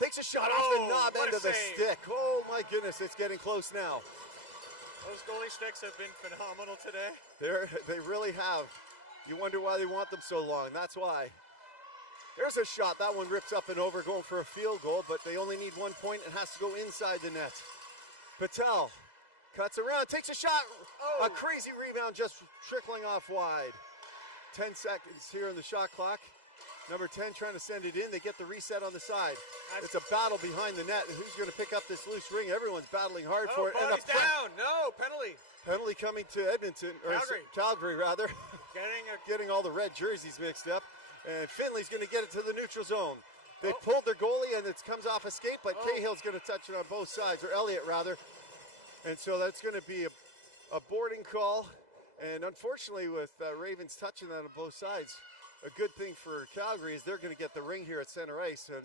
Takes a shot off the knob end of the stick. Oh my goodness, it's getting close now. Those goalie sticks have been phenomenal today. They really have. You wonder why they want them so long. That's why. There's a shot. That one rips up and over, going for a field goal, but they only need 1 point. It has to go inside the net. Patel cuts around, takes a shot. A crazy rebound just trickling off wide. 10 seconds here in the shot clock. Number 10 trying to send it in. They get the reset on the side. It's a battle behind the net. Who's going to pick up this loose ring? Everyone's battling hard for it. And down. No, penalty. Penalty coming to Edmonton, or Calgary rather. Getting all the red jerseys mixed up. And Finley's going to get it to the neutral zone. They pulled their goalie and it comes off a skate, but Cahill's going to touch it on both sides, or Elliott rather. And so that's going to be a boarding call. And unfortunately with Ravens touching that on both sides, a good thing for Calgary is they're going to get the ring here at center ice and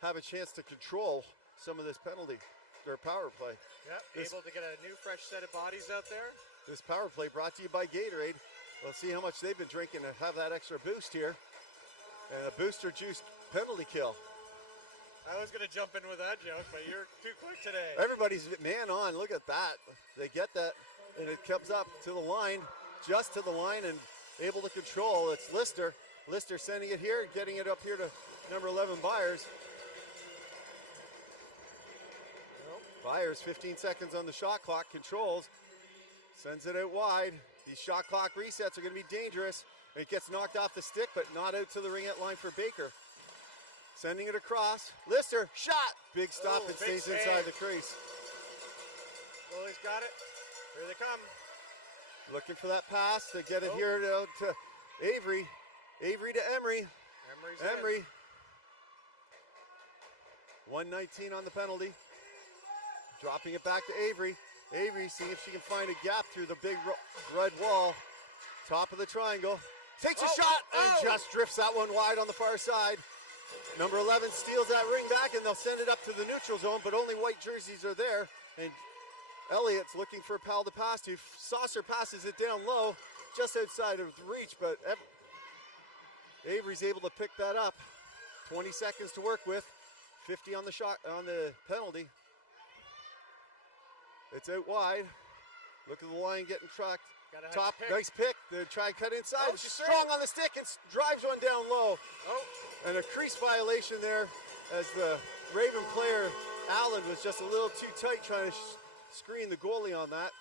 have a chance to control some of this penalty, their power play. Yep, able to get a new fresh set of bodies out there. This power play brought to you by Gatorade. We'll see how much they've been drinking to have that extra boost here. And a booster juice penalty kill. I was going to jump in with that joke, but you're too quick today. Everybody's man on. Look at that. They get that, and it comes up to the line, just to the line, and able to control. It's Lister. Lister sending it here, getting it up here to number 11, Byers. Byers, 15 seconds on the shot clock, controls, sends it out wide. These shot clock resets are going to be dangerous. It gets knocked off the stick, but not out to the ringette line for Baker. Sending it across. Lister, shot! Big stop and stays inside the crease. Goalie's got it. Here they come. Looking for that pass. They get it here to Avery. Avery to Emery. Emery. 119 on the penalty. Dropping it back to Avery. Avery seeing if she can find a gap through the big red wall. Top of the triangle. Takes a shot and just drifts that one wide on the far side. Number 11 steals that ring back and they'll send it up to the neutral zone, but only white jerseys are there. And Elliott's looking for a pal to pass to. Saucer passes it down low, just outside of reach, but Avery's able to pick that up. 20 seconds to work with. 50 on the shot, on the penalty. It's out wide. Look at the line getting trucked. Top, nice pick. They try and cut inside. She's strong on the stick and drives one down low. And a crease violation there as the Raven player, Allen, was just a little too tight trying to screen the goalie on that.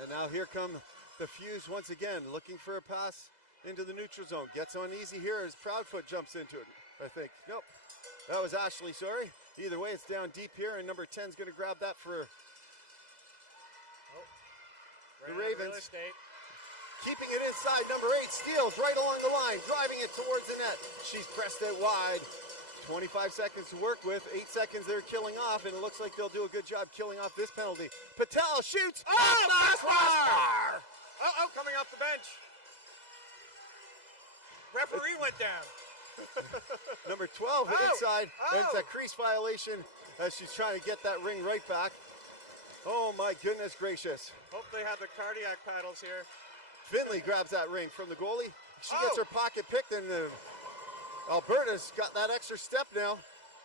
And now here come the Fuse once again, looking for a pass into the neutral zone. Gets on easy here as Proudfoot jumps into it, I think. Nope, that was Ashley, sorry. Either way, it's down deep here, and number 10's going to grab that for the Ravens. Keeping it inside, number 8 steals right along the line, driving it towards the net. She's pressed it wide. 25 seconds to work with, 8 seconds they're killing off, and it looks like they'll do a good job killing off this penalty. Patel shoots! Crossbar! Coming off the bench. Referee went down. Number 12 hit inside. That's a crease violation as she's trying to get that ring right back. Oh my goodness gracious. Hope they have the cardiac paddles here. Finley grabs that ring from the goalie. She gets her pocket picked, and Alberta's got that extra step now.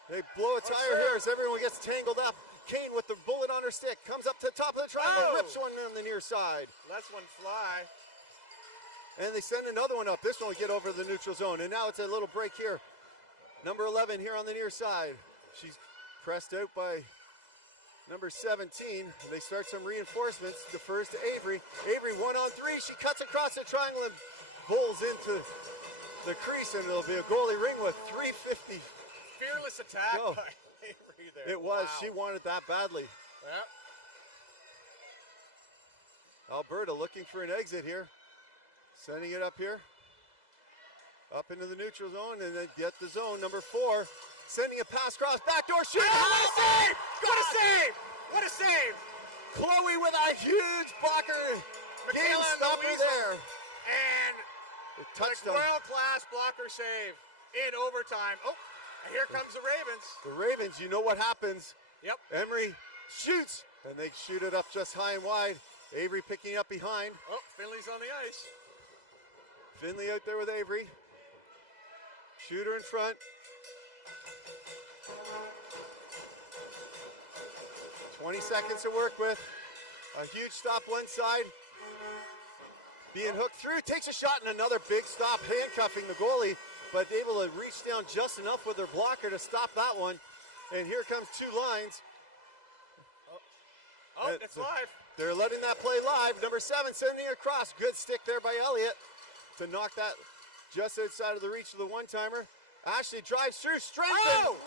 They blow a tire here as everyone gets tangled up. Kane with the bullet on her stick comes up to the top of the triangle, rips one on the near side. Lets one fly. And they send another one up. This one will get over the neutral zone. And now it's a little break here. Number 11 here on the near side. She's pressed out by number 17. They start some reinforcements. Defers to Avery. Avery 1-on-3. She cuts across the triangle and bowls into the crease, and it'll be a goalie ring with 3:50. Fearless attack Go. by Avery there. It was. Wow. She wanted that badly. Yep. Alberta looking for an exit here. Sending it up here. Up into the neutral zone, and then get the zone. Number 4. Sending a pass across. Backdoor shoot. Oh, what a save! What a save! What a save! Chloe with a huge blocker. Game stopper there. And touchdown. World-class blocker save in overtime. Oh, and here comes the Ravens. The Ravens, you know what happens. Yep. Emery shoots, and they shoot it up just high and wide. Avery picking up behind. Oh, Finley's on the ice. Finley out there with Avery. Shooter in front. 20 seconds to work with. A huge stop one side. Being hooked through, takes a shot and another big stop, handcuffing the goalie, but able to reach down just enough with her blocker to stop that one. And here comes 2 lines. Oh, it's live. They're letting that play live. Number 7 sending it across. Good stick there by Elliott to knock that just outside of the reach of the one-timer. Ashley drives through, strength,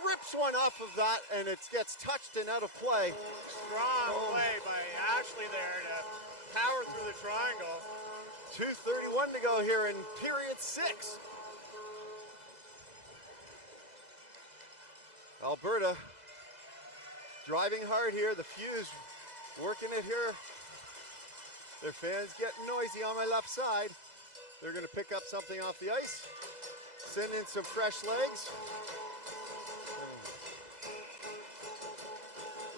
rips one off of that, and it gets touched and out of play. Strong play by Ashley there to power through the triangle. 2:31 to go here in period 6. Alberta driving hard here. The Fuse working it here. Their fans getting noisy on my left side. They're going to pick up something off the ice. Send in some fresh legs.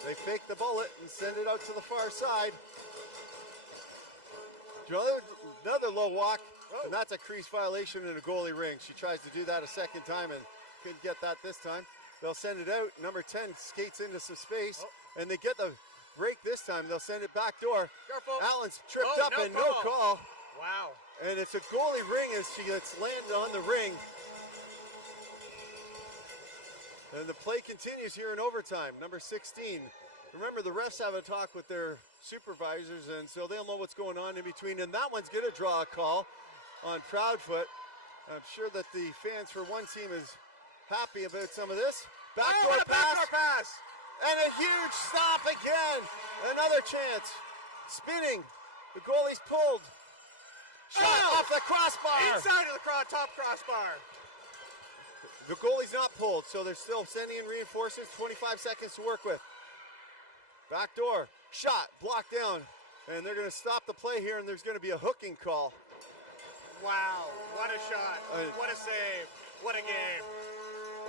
They fake the bullet and send it out to the far side. Another low walk, and that's a crease violation in a goalie ring. She tries to do that a second time and couldn't get that this time. They'll send it out. Number 10 skates into some space, and they get the break this time. They'll send it back door. Careful. Allen's tripped up and no call. Wow. And it's a goalie ring as she gets landed on the ring. And the play continues here in overtime. Number 16. Remember, the refs have a talk with their supervisors, and so they'll know what's going on in between. And that one's going to draw a call on Proudfoot. I'm sure that the fans for one team is happy about some of this. Backdoor pass. And a huge stop again. Another chance. Spinning. The goalie's pulled. Shot off the crossbar. Inside of the top crossbar. The goalie's not pulled, so they're still sending in reinforcements. 25 seconds to work with. Back door. Shot. Blocked down. And they're going to stop the play here, and there's going to be a hooking call. Wow. What a shot. What a save. What a game.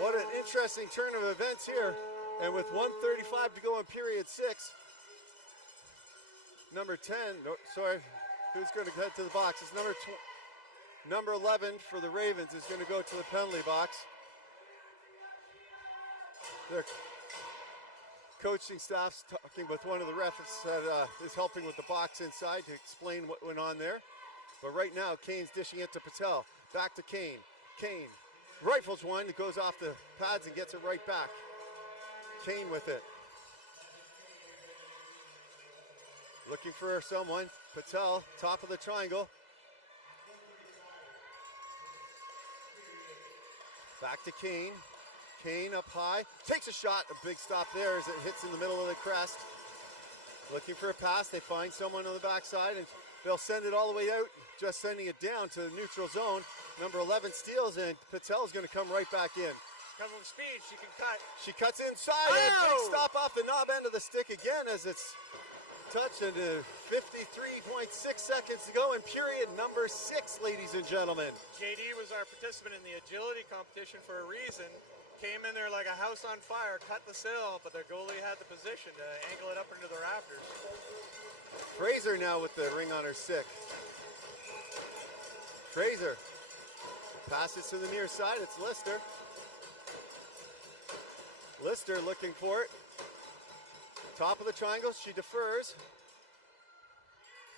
What an interesting turn of events here. And with 1:35 to go in period 6, number 10, who's going to head to the box? It's number 11 for the Ravens is going to go to the penalty box. Their coaching staff's talking with one of the refs that is helping with the box inside to explain what went on there. But right now, Kane's dishing it to Patel. Back to Kane. Kane rifles one. It goes off the pads and gets it right back. Kane with it. Looking for someone. Patel, top of the triangle. Back to Kane. Kane up high. Takes a shot. A big stop there as it hits in the middle of the crest. Looking for a pass. They find someone on the backside and they'll send it all the way out. Just sending it down to the neutral zone. Number 11 steals and Patel's going to come right back in. Coming with speed, she can cut. She cuts inside. And big stop off the knob end of the stick again as it's touched into 53.6 seconds to go in period number 6, ladies and gentlemen. JD was our participant in the agility competition for a reason. Came in there like a house on fire, cut the sill, but their goalie had the position to angle it up into the rafters. Fraser now with the ring on her stick. Fraser passes to the near side. It's Lister. Lister looking for it. Top of the triangle. She defers.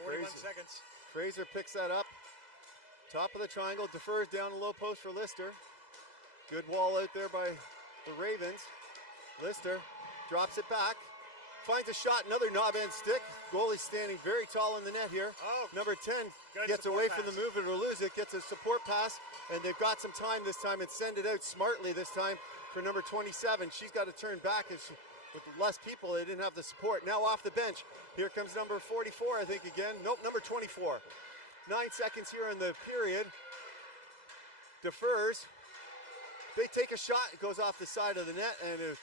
41 seconds. Fraser picks that up. Top of the triangle. Defers down the low post for Lister. Good wall out there by the Ravens. Lister drops it back. finds a shot, another knob end stick. Goalie standing very tall in the net here. Oh, number 10 good gets support away pass. from the movement or lose it, gets a support pass, and they've got some time this time and send it out smartly this time for number 27. She's got to turn back as with less people. They didn't have the support. Now off the bench. Here comes number 44, I think again. Nope, number 24. 9 seconds here in the period. Defers. They take a shot. It goes off the side of the net and is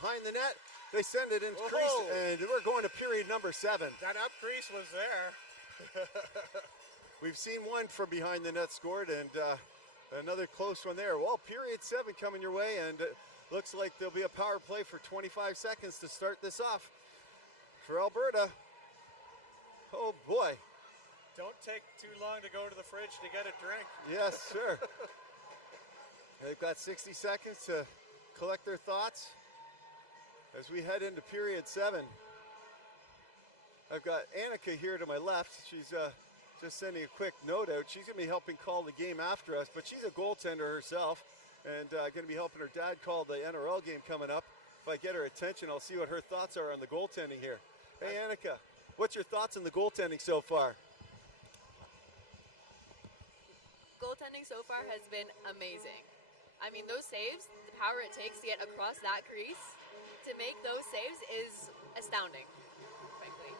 behind the net. They send it into crease, and we're going to period number 7. That up crease was there. We've seen one from behind the net scored, and another close one there. Well, period 7 coming your way, and it looks like there'll be a power play for 25 seconds to start this off for Alberta. Oh boy. Don't take too long to go to the fridge to get a drink. Yes, sir. They've got 60 seconds to collect their thoughts as we head into period 7. I've got Annika here to my left. She's just sending a quick note out. She's going to be helping call the game after us, but she's a goaltender herself and going to be helping her dad call the NRL game coming up. If I get her attention, I'll see what her thoughts are on the goaltending here. Hey, Annika, what's your thoughts on the goaltending so far? Goaltending so far has been amazing. I mean, those saves, the power it takes to get across that crease, to make those saves is astounding, frankly.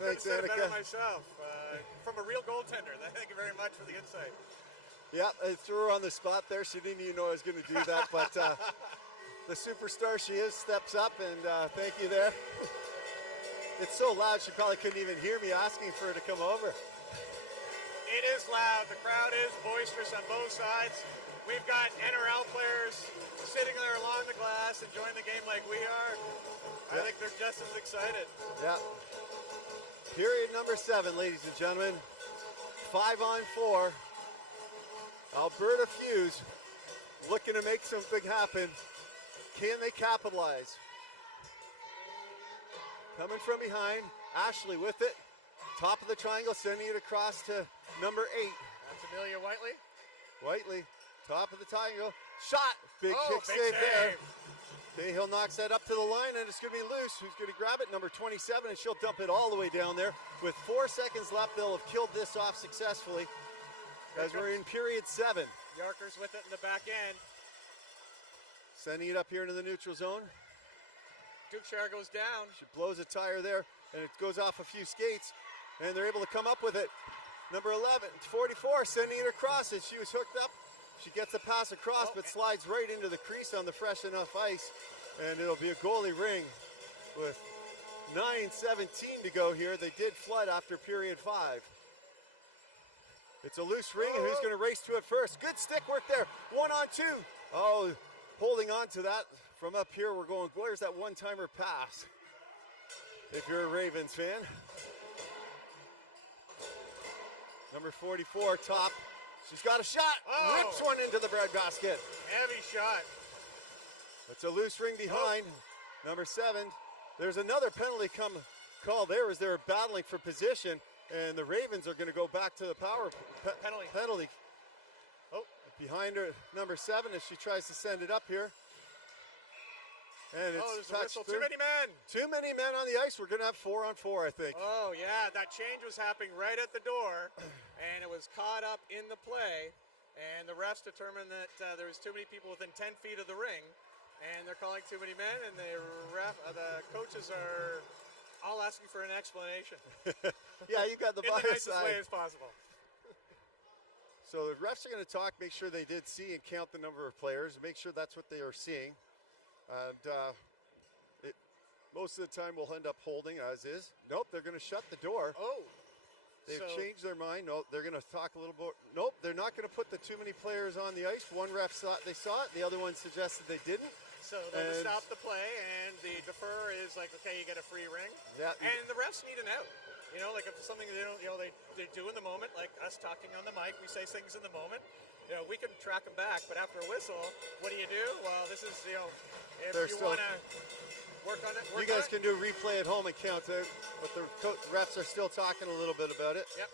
Thanks, Couldn't have said it Annika. better myself. From a real goaltender. Thank you very much for the insight. Yeah, I threw her on the spot there. She didn't even know I was going to do that, but the superstar she is steps up, and thank you there. It's so loud she probably couldn't even hear me asking for her to come over. It is loud. The crowd is boisterous on both sides. We've got NRL players sitting there along the glass enjoying the game like we are. I think they're just as excited. Yeah. Period number 7, ladies and gentlemen. 5-on-4. Alberta FUZE looking to make something happen. Can they capitalize? Coming from behind, Ashley with it. Top of the triangle, sending it across to number 8. That's Amelia Whiteley. Whiteley, top of the triangle. Shot! Big Oh, kick big save save. there. Cahill knocks that up to the line, and it's going to be loose. Who's going to grab it? Number 27, and she'll dump it all the way down there. With 4 seconds left, they'll have killed this off successfully as we're in period 7. Yorkers with it in the back end. Sending it up here into the neutral zone. Dukeshire goes down. She blows a tire there, and it goes off a few skates, and they're able to come up with it. Number 11, 44, sending it across, and she was hooked up. She gets the pass across, but slides right into the crease on the fresh enough ice, and it'll be a goalie ring with 9:17 to go here. They did flood after period 5. It's a loose ring, and who's going to race to it first? Good stick work there. 1-on-2. Oh, holding on to that from up here. We're going, where's that one-timer pass? If you're a Ravens fan. Number 44, top. She's got a shot. Rips one into the breadbasket. Heavy shot. It's a loose ring behind. Number 7. There's another penalty call there as they're battling for position, and the Ravens are going to go back to the power penalty. Oh, behind her, number 7, as she tries to send it up here. And it's there's a touched whistle. through. Too many men. Too many men on the ice. We're going to have 4-on-4, I think. Oh, yeah. That change was happening right at the door, and it was caught up in the play. And the refs determined that there was too many people within 10 feet of the ring, and they're calling too many men, and the coaches are all asking for an explanation. Yeah, you got the in the bias nicest way side. as possible. So the refs are going to talk, make sure they did see and count the number of players, make sure that's what they are seeing. And most of the time we'll end up holding as is. Nope, they're going to shut the door. Oh. They've changed their mind. No, they're going to talk a little bit. Nope, they're not going to put the too many players on the ice. One ref thought they saw it. The other one suggested they didn't. So they'll stop the play, and the defer is like, okay, you get a free ring. Yeah. And the refs need an out. You know, like if it's something they don't, they do in the moment, like us talking on the mic, we say things in the moment. You know, we can track them back, but after a whistle, what do you do? Well, this is, if you want to work on it, you guys can do replay at home and count out, but the refs are still talking a little bit about it. Yep.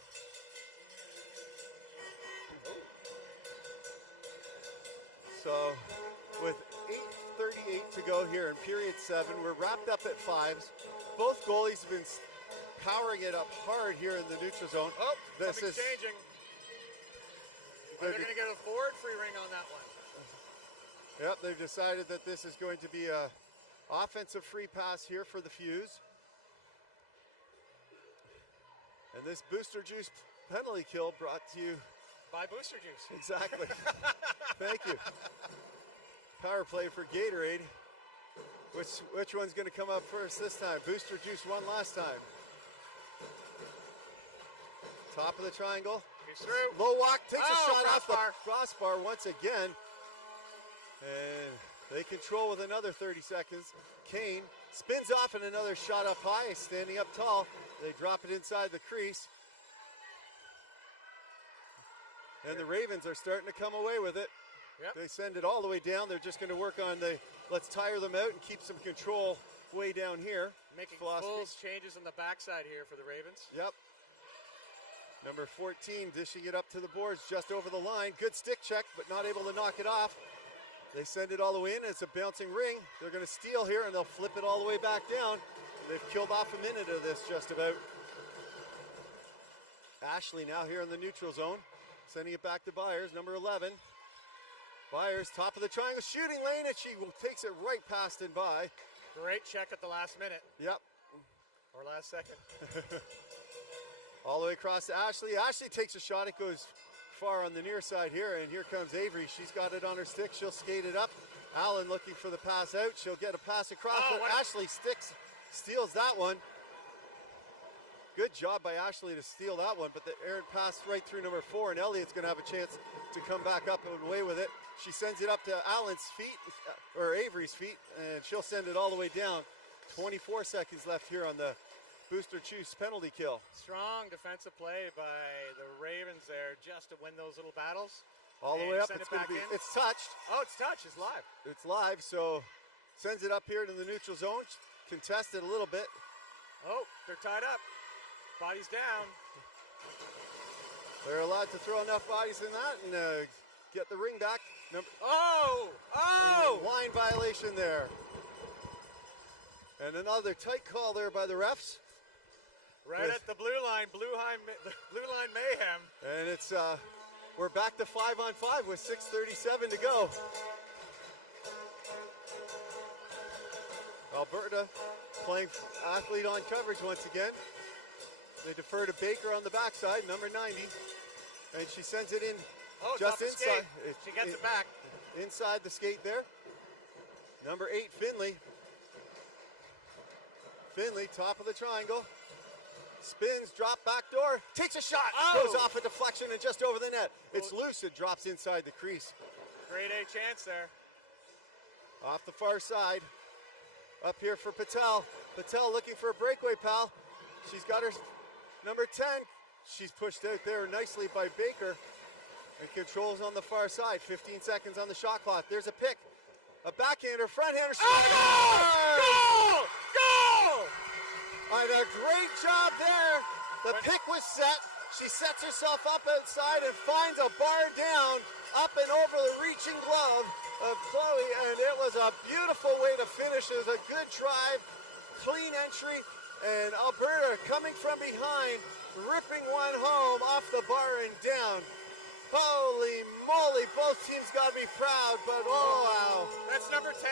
So, with 8:36 2:58 to go here in period 7. We're wrapped up at 5s. Both goalies have been powering it up hard here in the neutral zone. Oh, this is changing. They're going to get a forward free ring on that one. Yep, they've decided that this is going to be a offensive free pass here for the Fuse. And this Booster Juice penalty kill brought to you by Booster Juice. Exactly. Thank you. Power play for Gatorade. Which one's going to come up first this time? Booster Juice won last time. Top of the triangle. He's through. Low walk, takes a shot off the crossbar once again. And they control with another 30 seconds. Kane spins off and another shot up high, standing up tall. They drop it inside the crease. And the Ravens are starting to come away with it. Yep. They send it all the way down. They're just going to work on the let's tire them out and keep some control way down here. Making full changes on the backside here for the Ravens. Yep. Number 14 dishing it up to the boards just over the line. Good stick check, but not able to knock it off. They send it all the way in. It's a bouncing ring. They're going to steal here, and they'll flip it all the way back down. They've killed off a minute of this just about. Ashley now here in the neutral zone. Sending it back to Byers, number 11. Byers, top of the triangle, shooting lane, and she takes it right past and by. Great check at the last minute. Yep. Or last second. All the way across to Ashley. Ashley takes a shot. It goes far on the near side here, and here comes Avery. She's got it on her stick. She'll skate it up. Allen looking for the pass out. She'll get a pass across, but Ashley steals that one. Good job by Ashley to steal that one, but the errant pass right through number 4, and Elliott's going to have a chance to come back up and away with it. She sends it up to Allen's feet, or Avery's feet, and she'll send it all the way down. 24 seconds left here on the Booster Juice penalty kill. Strong defensive play by the Ravens there just to win those little battles. All the way up, it's touched. Oh, it's touched, it's live. It's live, so sends it up here to the neutral zone. Contested a little bit. Oh, they're tied up. Bodies down. They're allowed to throw enough bodies in that and get the ring back. Line violation there. And another tight call there by the refs. Right at the blue line mayhem. And it's we're back to 5-on-5 with 6:37 to go. Alberta playing athlete on coverage once again. They defer to Baker on the backside, number 90. And she sends it in just inside. She gets it back. Inside the skate there. Number 8, Finley. Finley, top of the triangle. Spins, drop back door. Takes a shot. Goes off a deflection and just over the net. It's loose. It drops inside the crease. Grade A chance there. Off the far side. Up here for Patel. Patel looking for a breakaway, pal. She's got her number 10. She's pushed out there nicely by Baker. And controls on the far side. 15 seconds on the shot clock. There's a pick. A backhander, fronthander. Goal! Goal! And a great job there. The pick was set. She sets herself up outside and finds a bar down up and over the reaching glove of Chloe. And it was a beautiful way to finish. It was a good drive, clean entry. And Alberta coming from behind, ripping one home off the bar and down. Holy moly, both teams got to be proud, but oh wow. That's number 10,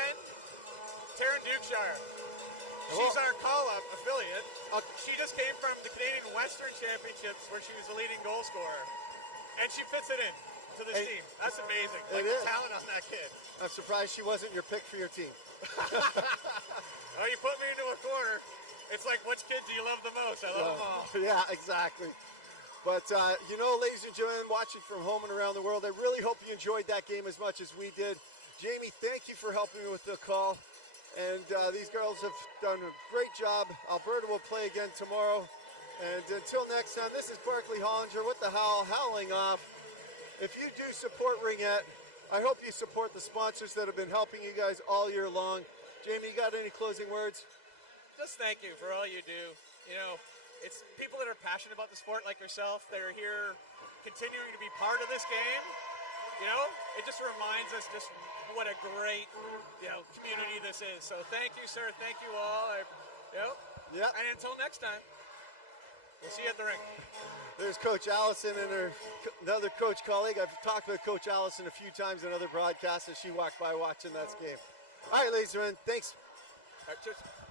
Taryn Dukeshire. She's our call-up affiliate. She just came from the Canadian Western Championships where she was the leading goal scorer. And she fits it in to this team. That's amazing. Like the talent on that kid. I'm surprised she wasn't your pick for your team. Oh, you put me into a corner. It's like, which kid do you love the most? I love them all. Yeah, exactly. But, ladies and gentlemen, watching from home and around the world, I really hope you enjoyed that game as much as we did. Jamie, thank you for helping me with the call. And these girls have done a great job. Alberta will play again tomorrow. And until next time, this is Barkley Hollinger with the Howl, howling off. If you do support Ringette, I hope you support the sponsors that have been helping you guys all year long. Jamie, you got any closing words? Just thank you for all you do. You know, it's people that are passionate about the sport like yourself. They're here continuing to be part of this game. you know, it just reminds us just what a great, you know, community this is. So thank you, sir. Thank you all. Yeah. And until next time, we'll see you at the rink. There's Coach Allison and another coach colleague. I've talked with Coach Allison a few times in other broadcasts as she walked by watching that game. All right, ladies and gentlemen, thanks. All right, cheers.